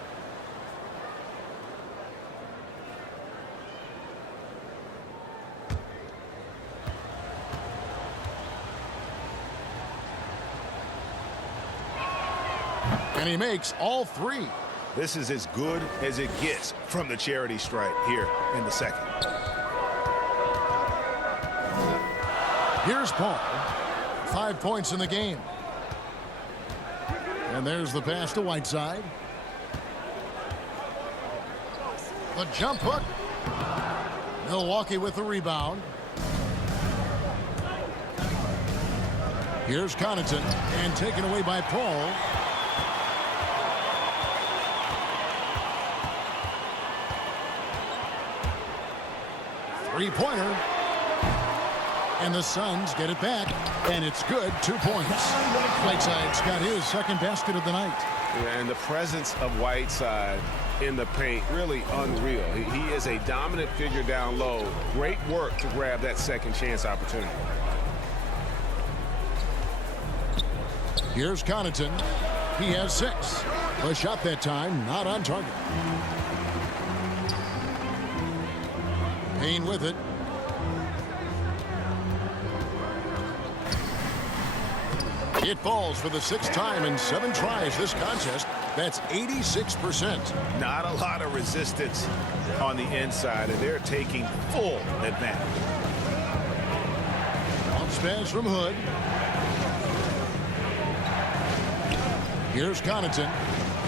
And he makes all 3. This is as good as it gets from the charity stripe here in the second. Here's Paul. 5 points in the game. And there's the pass to Whiteside. The jump hook. Milwaukee with the rebound. Here's Connaughton, and taken away by Paul. Three-pointer. And the Suns get it back. And it's good. 2 points. Whiteside's got his second basket of the night. Yeah, and the presence of Whiteside in the paint, really unreal. He is a dominant figure down low. Great work to grab that second chance opportunity. Here's Connaughton. He has 6. The shot that time not on target. Payne with it. It falls for the 6th time in 7 tries this contest. That's 86%. Not a lot of resistance on the inside, and they're taking full advantage. Bounce pass from Hood. Here's Connaughton.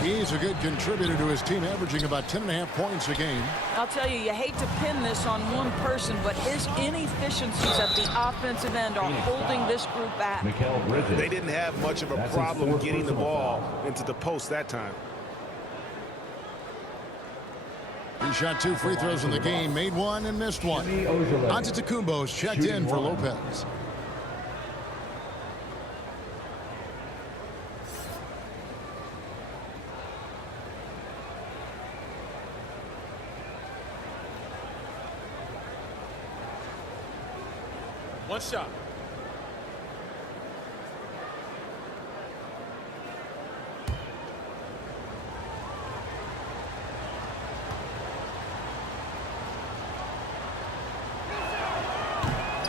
He's a good contributor to his team, averaging about 10.5 points a game. I'll tell you hate to pin this on one person, but his inefficiencies at the offensive end are holding this group back. They didn't have much of a problem getting the ball into the post that time. He shot 2 free throws in the game, made 1 and missed 1. Antetokounmpo's checked in for Lopez. One shot.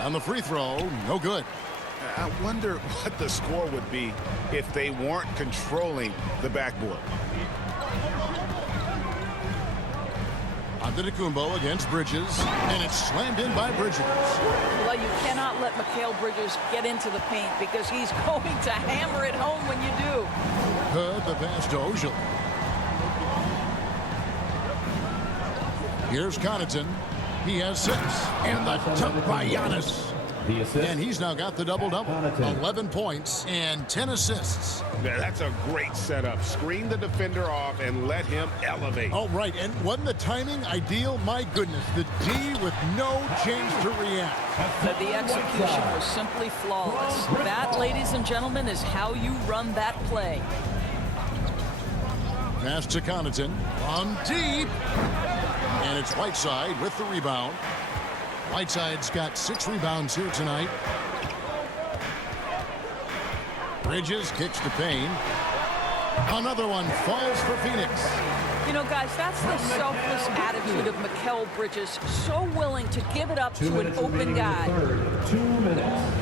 On the free throw, no good. I wonder what the score would be if they weren't controlling the backboard. Antetokounmpo against Bridges, and it's slammed in by Bridges. Well, you cannot let Mikal Bridges get into the paint because he's going to hammer it home when you do. Hood the pass to Ojale. Here's Connaughton. He has 6. And the dunk by Giannis. The assist. And he's now got the double-double. 11 points and 10 assists. Yeah, that's a great setup. Screen the defender off and let him elevate. Oh, right. And wasn't the timing ideal? My goodness. The D with no chance to react. The execution was simply flawless. That, ladies and gentlemen, is how you run that play. Pass to Connaughton. On deep. And it's Whiteside with the rebound. Whiteside's got 6 rebounds here tonight. Bridges kicks to Payne. Another one falls for Phoenix. You know, guys, that's the selfless attitude of Mikal Bridges. So willing to give it up to an open guy. 2 minutes.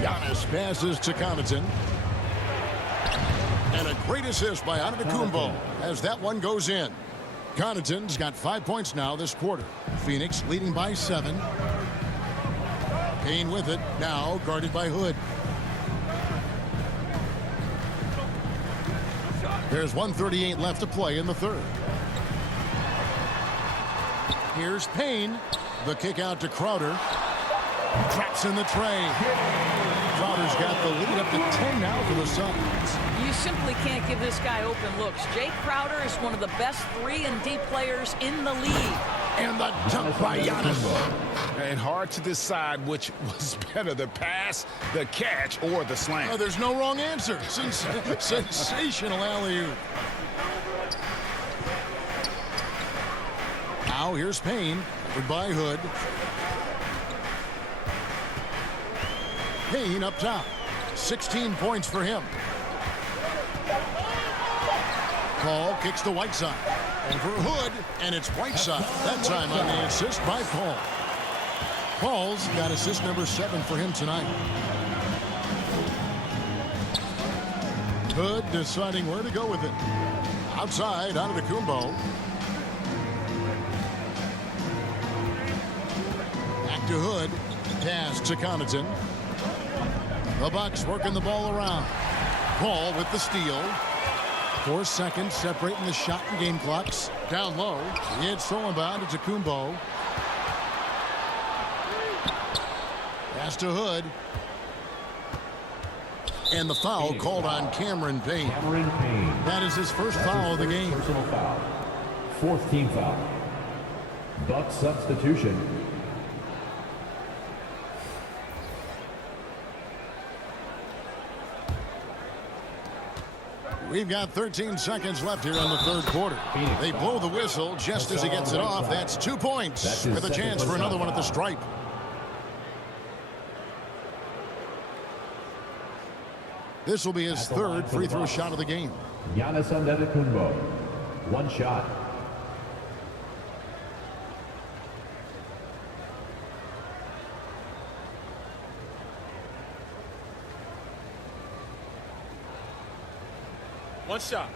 Giannis passes to Connaughton. And a great assist by Antetokounmpo as that one goes in. Connaughton's got 5 points now this quarter. Phoenix leading by 7. Payne with it, now guarded by Hood. There's 1:38 left to play in the third. Here's Payne. The kick out to Crowder. Drops in the tray. Crowder's got the lead up to 10 now for the Suns. You simply can't give this guy open looks. Jake Crowder is one of the best 3-and-D players in the league. And the dunk by Giannis. And hard to decide which was better, the pass, the catch, or the slam. Oh, there's no wrong answer. Sensational alley-oop. Now here's Payne. Goodbye, Hood. Payne up top. 16 points for him. Paul kicks to Whiteside. Over Hood, and it's Whiteside. That time on the assist by Paul. Paul's got assist number 7 for him tonight. Hood deciding where to go with it. Outside, Antetokounmpo. Back to Hood. Pass to Connaughton. The Bucks working the ball around. Paul with the steal. 4 seconds separating the shot and game clocks. Down low. It's stolen by Antetokounmpo. Pass to Hood. And the foul called on Cameron Payne. Cameron Payne. That is his first foul of the game. Personal foul. 4th team foul. Bucks substitution. We've got 13 seconds left here in the third quarter. They blow the whistle just as he gets it off. That's 2 points with a chance for another one at the stripe. This will be his third free throw shot of the game. Giannis Antetokounmpo, 1 shot. One shot.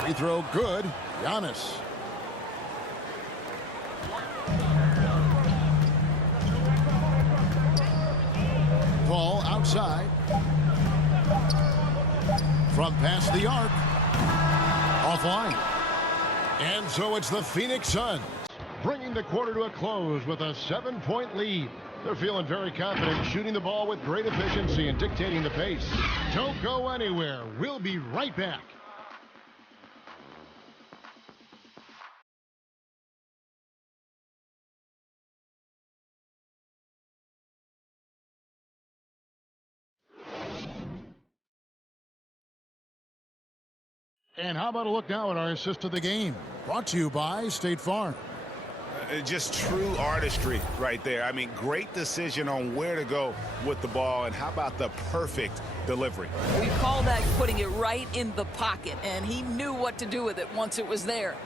Free throw good. Giannis. Ball outside. From past the arc. Offline. And so it's the Phoenix Suns bringing the quarter to a close with a 7-point lead. They're feeling very confident, shooting the ball with great efficiency and dictating the pace. Don't go anywhere. We'll be right back. And how about a look now at our assist of the game? Brought to you by State Farm. Just true artistry right there. I mean, great decision on where to go with the ball, and how about the perfect delivery? We call that putting it right in the pocket, and he knew what to do with it once it was there.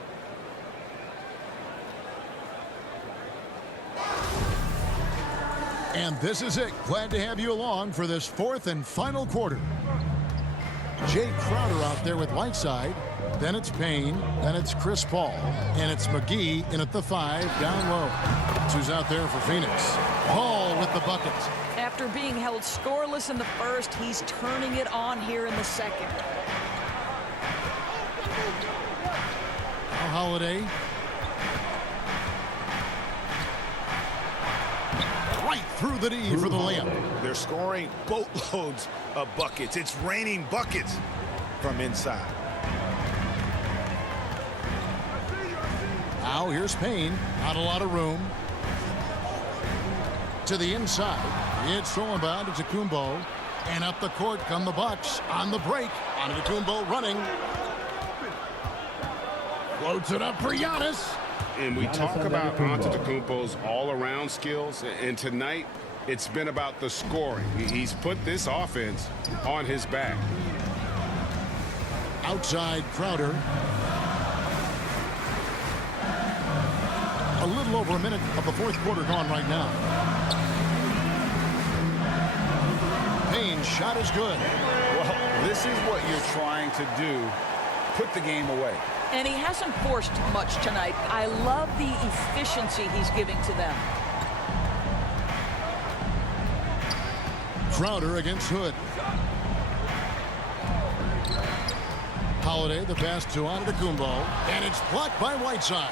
And this is it. Glad to have you along for this fourth and final quarter. Jay Crowder out there with Whiteside. Then it's Payne. Then it's Chris Paul. And it's McGee in at the 5 down low. That's who's out there for Phoenix. Paul with the bucket. After being held scoreless in the first, he's turning it on here in the second. Now Holiday. Right through the D for the layup. They're scoring boatloads of buckets. It's raining buckets from inside. Now here's Payne. Not a lot of room. To the inside. It's thrown by Antetokounmpo. And up the court come the Bucks on the break. Antetokounmpo running. Floats it up for Giannis. And we talk about Antetokounmpo's all-around skills, and tonight it's been about the scoring. He's put this offense on his back. Outside Crowder. A little over a minute of the fourth quarter gone right now. Payne's shot is good. Well, this is what you're trying to do. Put the game away. And he hasn't forced much tonight. I love the efficiency he's giving to them. Crowder against Hood. Holiday, the pass to Antetokounmpo, and it's blocked by Whiteside.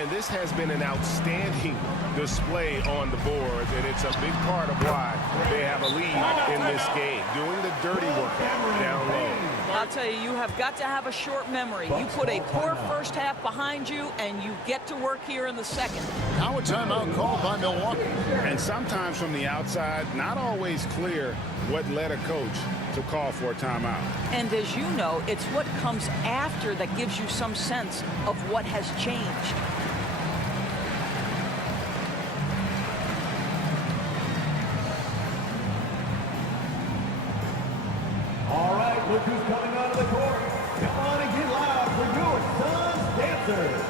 And this has been an outstanding display on the boards, and it's a big part of why they have a lead in this game, doing the dirty work down low. I'll tell you, you have got to have a short memory. You put a poor first half behind you, and you get to work here in the second. Now a timeout called by Milwaukee. And sometimes from the outside, not always clear what led a coach to call for a timeout. And as you know, it's what comes after that gives you some sense of what has changed. All right, look who's coming onto the court. Come on and get loud for your Suns dancers.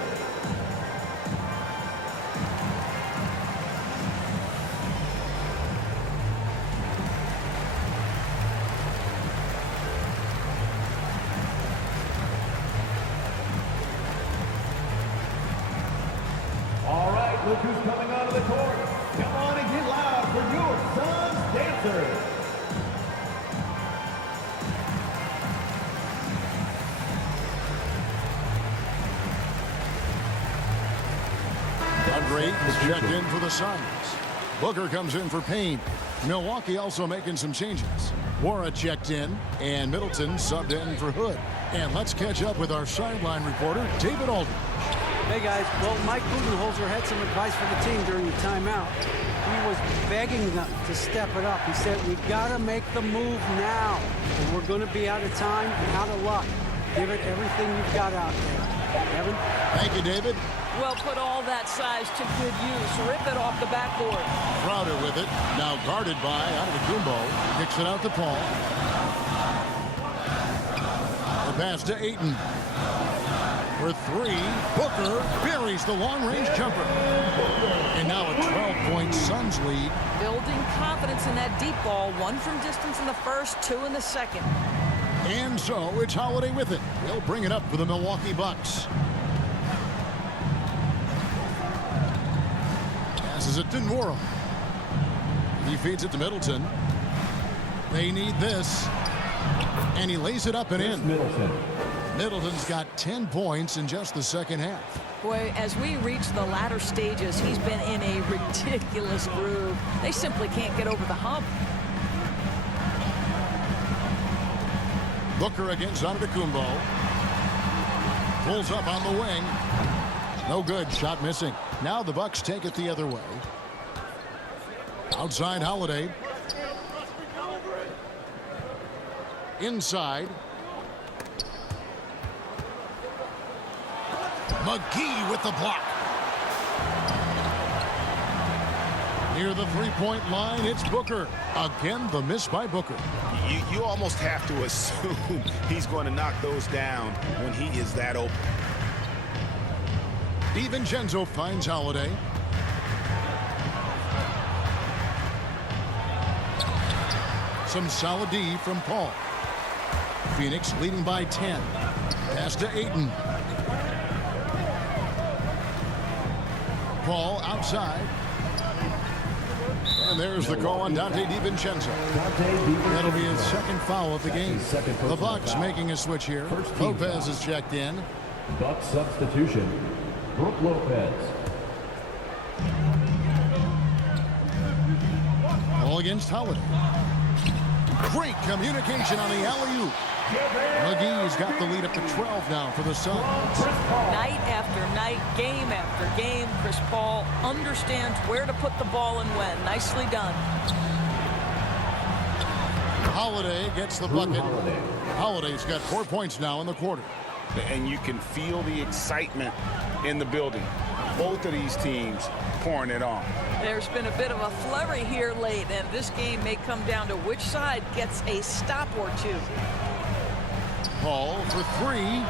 All right, look who's coming onto the court. Come on and get loud for your Suns dancers. Great is checked in for the Suns. Booker comes in for Payne. Milwaukee also making some changes. Wara checked in, and Middleton subbed in for Hood. And let's catch up with our sideline reporter, David Aldridge. Hey guys, well, Mike Budenholzer had some advice for the team during the timeout. He was begging them to step it up. He said, we've got to make the move now, and we're going to be out of time and out of luck. Give it everything you've got out there. Evan? Thank you, David. Well, put all that size to good use. Rip it off the backboard. Crowder with it. Now guarded by Antetokounmpo. Kicks it out to Paul. The pass to Ayton. For three, Booker buries the long-range jumper. And now a 12-point Suns lead. Building confidence in that deep ball. 1 from distance in the first, 2 in the second. And so it's Holiday with it. He'll bring it up for the Milwaukee Bucks. Passes it to Nora. He feeds it to Middleton. They need this. And he lays it up and in. Middleton's got 10 points in just the second half. Boy, as we reach the latter stages, he's been in a ridiculous groove. They simply can't get over the hump. Booker against Antetokounmpo. Pulls up on the wing. No good. Shot missing. Now the Bucks take it the other way. Outside Holiday. Inside. McGee with the block. Near the three-point line, it's Booker. Again, the miss by Booker. You almost have to assume he's going to knock those down when he is that open. DiVincenzo finds Holiday. Some solid D from Paul. Phoenix leading by 10. Pass to Ayton. Paul outside. And there's the call on Dante DiVincenzo. That'll be his second foul of the game. The Bucks making a switch here. Lopez is checked in. Bucks substitution. Brook Lopez. Ball against Holiday. Great communication on the alley-oop. McGee's got the lead up to 12 now for the Suns. Night after night, game after game, Chris Paul understands where to put the ball and when. Nicely done. Holiday gets the bucket. Holiday's got 4 points now in the quarter. And you can feel the excitement in the building. Both of these teams pouring it on. There's been a bit of a flurry here late, and this game may come down to which side gets a stop or two. Paul for three.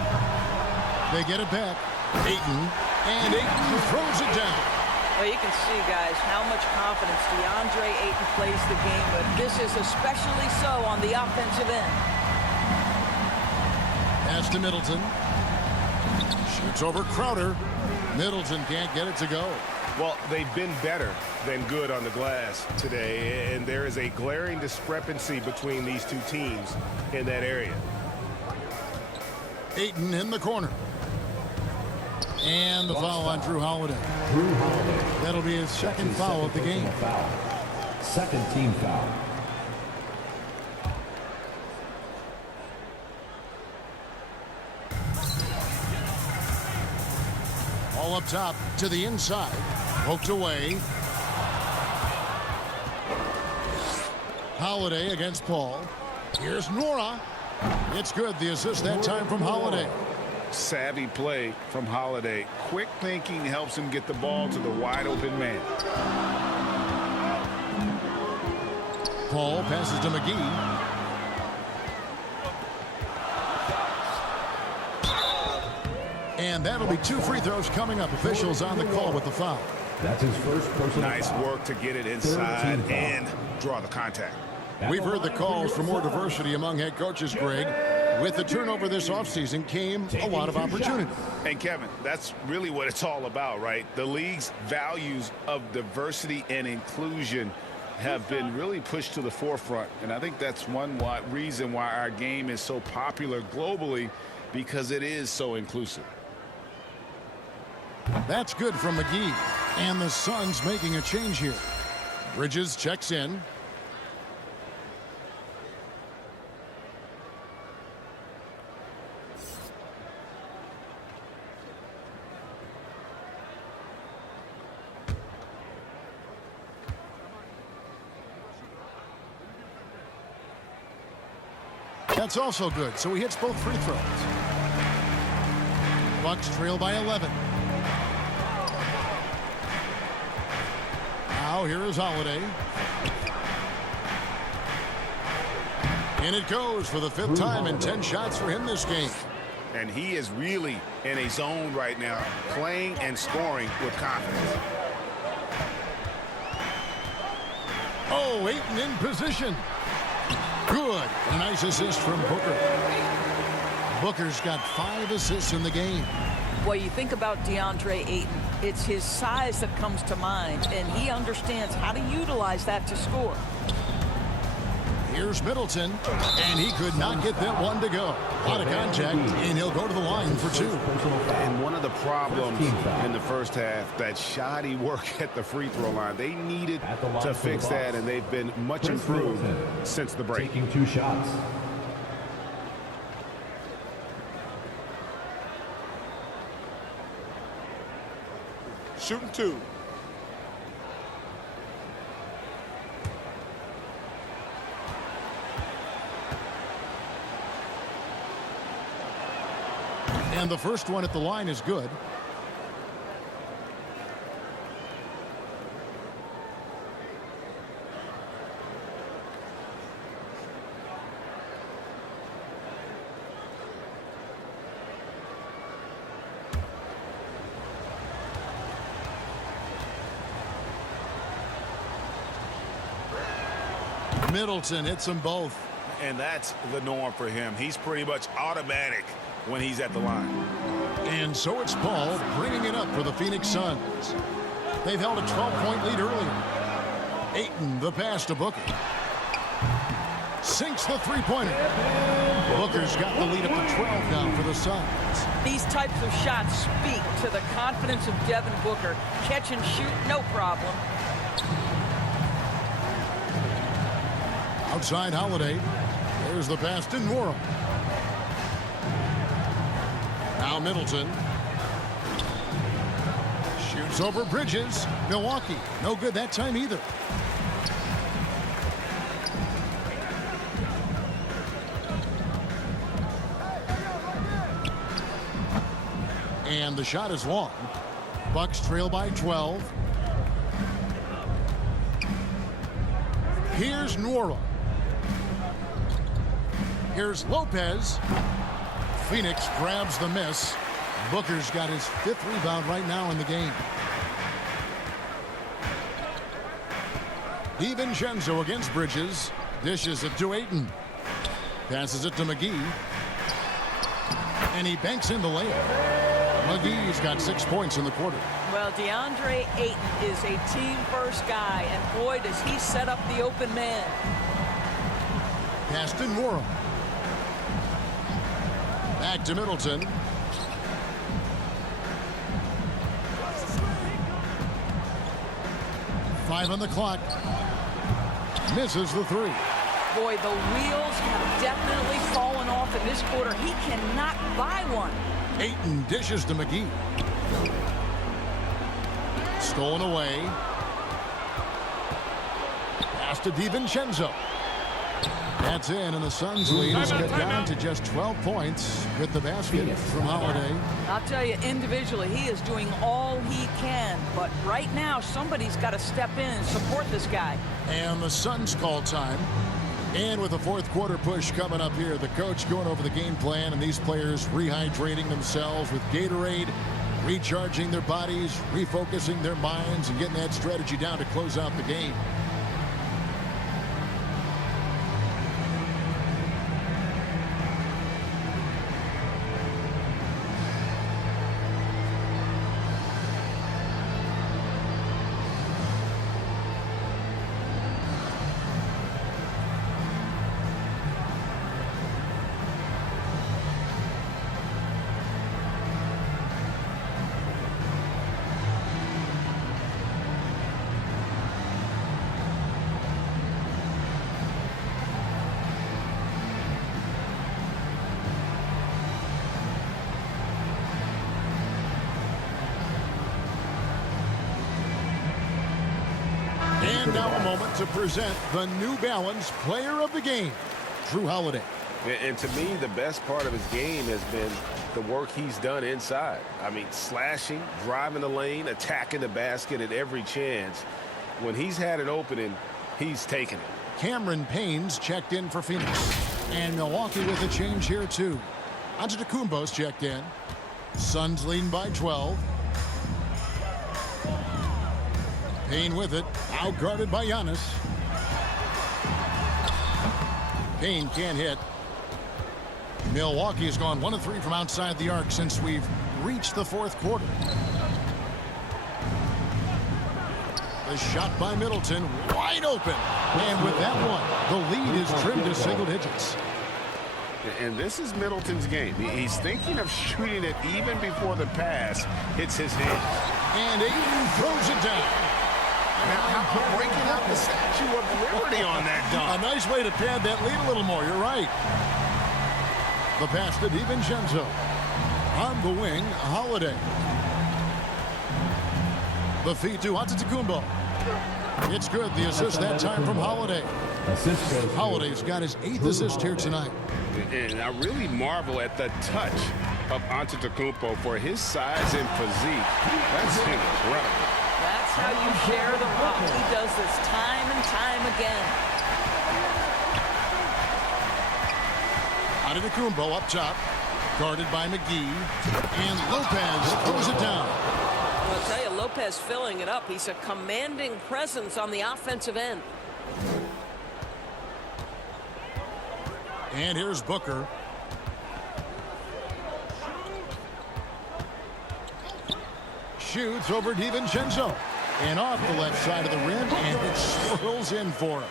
They get it back. Ayton. And Ayton throws it down. Well, you can see, guys, how much confidence DeAndre Ayton plays the game with. This is especially so on the offensive end. Pass to Middleton. Shoots over Crowder. Middleton can't get it to go. Well, they've been better than good on the glass today, and there is a glaring discrepancy between these two teams in that area. Ayton in the corner. And the foul on Drew Holiday. That'll be his second foul of the game. Second team foul. All up top to the inside. Poked away. Holiday against Paul. Here's Nora. It's good. The assist that time from Holiday. Savvy play from Holiday. Quick thinking helps him get the ball to the wide open man. Paul passes to McGee. And that'll be 2 free throws coming up. Officials on the call with the foul. That's his first personal Nice foul. work to get it inside and draw the contact. We've heard the calls for more diversity among head coaches, Greg. With the turnover this offseason came a lot of opportunity. And Kevin, that's really what it's all about, right? The league's values of diversity and inclusion have been really pushed to the forefront. And I think that's one reason why our game is so popular globally, because it is so inclusive. That's good from McGee. And the Suns making a change here. Bridges checks in. That's also good, so he hits both free throws. Bucks trail by 11. Now here is Holiday. And it goes for the 5th time and 10 shots for him this game. And he is really in a zone right now, playing and scoring with confidence. Oh, Ayton in position. Good. A nice assist from Booker. Booker's got 5 assists in the game. Well, you think about DeAndre Ayton. It's his size that comes to mind, and he understands how to utilize that to score. Here's Middleton, and he could not get that one to go. Out of contact, and he'll go to the line for 2. And one of the problems in the first half, that shoddy work at the free throw line. They needed to fix that, and they've been much improved since the break. Taking 2 shots. Shooting 2. And the first one at the line is good. Middleton hits them both. And that's the norm for him. He's pretty much automatic when he's at the line. And so it's Paul bringing it up for the Phoenix Suns. They've held a 12-point lead earlier. Ayton, the pass to Booker. Sinks the three-pointer. Booker's got the lead up to 12 now for the Suns. These types of shots speak to the confidence of Devin Booker. Catch and shoot, no problem. Outside Holiday. There's the pass to Nwora. Now Middleton. Shoots over Bridges. Milwaukee. No good that time either. And the shot is long. Bucks trail by 12. Here's Nwora. Here's Lopez. Phoenix grabs the miss. Booker's got his 5th rebound right now in the game. DiVincenzo against Bridges. Dishes it to Ayton. Passes it to McGee. And he banks in the layup. McGee's got 6 points in the quarter. Well, DeAndre Ayton is a team-first guy, and boy, does he set up the open man. Pass to Nwora. Back to Middleton. Five on the clock. Misses the 3. Boy, the wheels have definitely fallen off in this quarter. He cannot buy one. Ayton dishes to McGee. Stolen away. Pass to DiVincenzo. That's in, and the Suns lead is cut down to just 12 points with the basket from Holiday. I'll tell you, individually, he is doing all he can. But right now, somebody's got to step in and support this guy. And the Suns call time. And with the 4th quarter push coming up here, the coach going over the game plan, and these players rehydrating themselves with Gatorade, recharging their bodies, refocusing their minds, and getting that strategy down to close out the game. And now a moment to present the New Balance Player of the Game, Drew Holiday. And to me, the best part of his game has been the work he's done inside. I mean, slashing, driving the lane, attacking the basket at every chance. When he's had an opening, he's taken it. Cameron Payne's checked in for Phoenix. And Milwaukee with a change here, too. Antetokounmpo's checked in. Suns leading by 12. Payne with it. Outguarded by Giannis. Payne can't hit. Milwaukee has gone 1 of 3 from outside the arc since we've reached the fourth quarter. The shot by Middleton, wide open. And with that one, the lead is trimmed to single digits. And this is Middleton's game. He's thinking of shooting it even before the pass hits his hand. And Ayton throws it down. Now, how about breaking out the Statue of Liberty on that dunk? A nice way to pad that lead a little more. You're right. The pass to DiVincenzo. On the wing, Holiday. The feed to Antetokounmpo. It's good. The assist that time from Holiday. Holiday's got his 8th assist here tonight. And I really marvel at the touch of Antetokounmpo for his size and physique. That's incredible. That's how you share the rock. He does this time and time again. Antetokounmpo up top, guarded by McGee, and Lopez throws it down. I'll tell you, Lopez filling it up. He's a commanding presence on the offensive end. And here's Booker. Shoots over DiVincenzo. And off the left side of the rim, and it swirls in for him.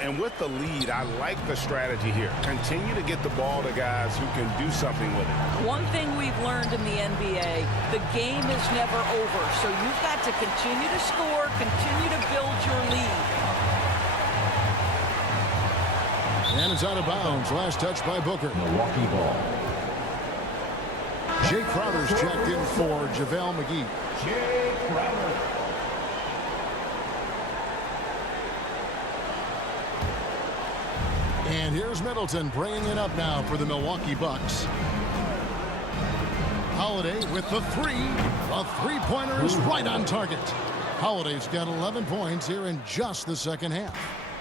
And with the lead, I like the strategy here. Continue to get the ball to guys who can do something with it. One thing we've learned in the NBA, the game is never over. So you've got to continue to score, continue to build your lead. And it's out of bounds. Last touch by Booker. Milwaukee ball. Jay Crowder's checked in for JaVale McGee. Jay Crowder. And here's Middleton bringing it up now for the Milwaukee Bucks. Holiday with the three. A three-pointer is right on target. Holiday's got 11 points here in just the second half.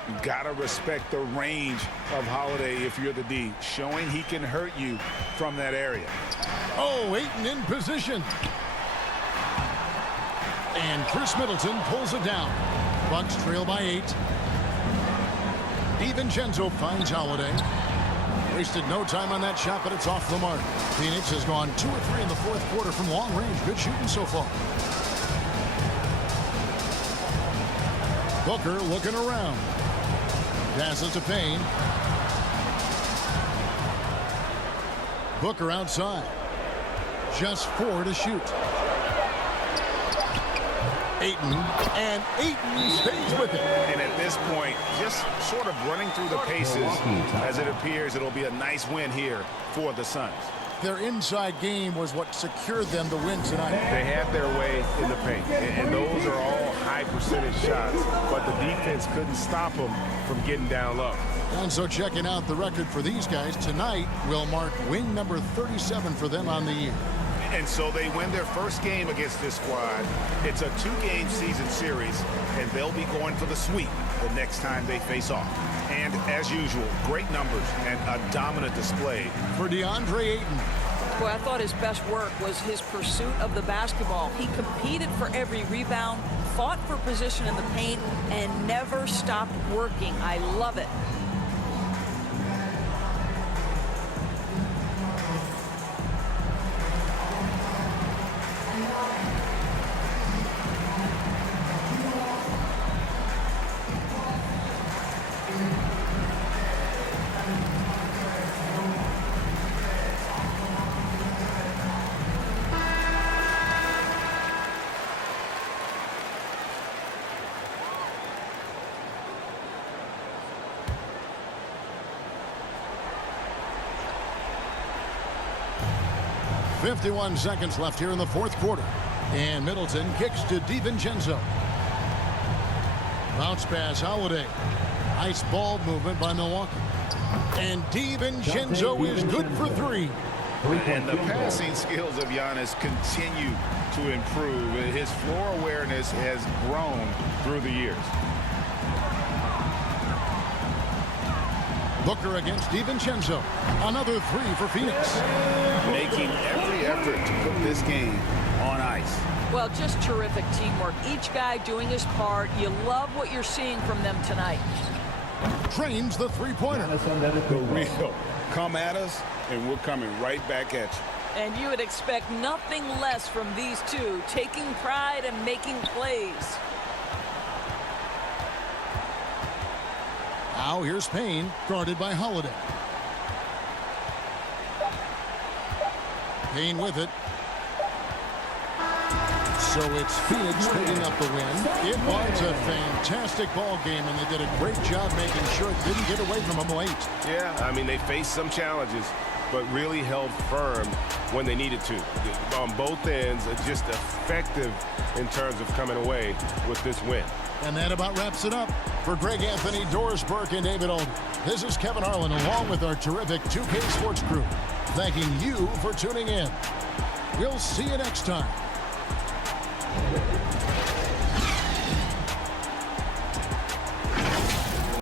You gotta respect the range of Holiday if you're the D, showing he can hurt you from that area. Oh, Ayton in position. And Chris Middleton pulls it down. Bucks trail by 8. DiVincenzo finds Holiday. Wasted no time on that shot, but it's off the mark. Phoenix has gone 2 or 3 in the fourth quarter from long range. Good shooting so far. Booker looking around. Passes to Payne. Booker outside. Just 4 to shoot. Ayton, and Ayton stays with it. And at this point, just sort of running through the paces as it appears it'll be a nice win here for the Suns. Their inside game was what secured them the win tonight. They had their way in the paint, and those are all high percentage shots, but the defense couldn't stop them from getting down low. And so checking out the record for these guys tonight will mark win number 37 for them on the year. And so they win their first game against this squad. It's a 2-game season series, and they'll be going for the sweep the next time they face off. And as usual, great numbers and a dominant display for DeAndre Ayton. Boy, I thought his best work was his pursuit of the basketball. He competed for every rebound, fought for position in the paint, and never stopped working. I love it. .51 seconds left here in the fourth quarter. And Middleton kicks to DiVincenzo. Bounce pass, Holiday. Nice ball movement by Milwaukee. And DiVincenzo is good for 3. And the passing skills of Giannis continue to improve. His floor awareness has grown through the years. Booker against DiVincenzo. Another 3 for Phoenix. Making every effort to put this game on ice. Well, just terrific teamwork. Each guy doing his part. You love what you're seeing from them tonight. Trains the 3-pointer. For real. Come at us, and we're coming right back at you. And you would expect nothing less from these two, taking pride and making plays. Now here's Payne, guarded by Holiday. Payne with it. So it's Phoenix picking up the win. It was a fantastic ball game, and they did a great job making sure it didn't get away from them late. Yeah, I mean, they faced some challenges, but really held firm when they needed to. On both ends, just effective in terms of coming away with this win. And that about wraps it up. For Greg Anthony, Doris Burke, and David Alden, this is Kevin Harlan along with our terrific 2K Sports crew, thanking you for tuning in. We'll see you next time.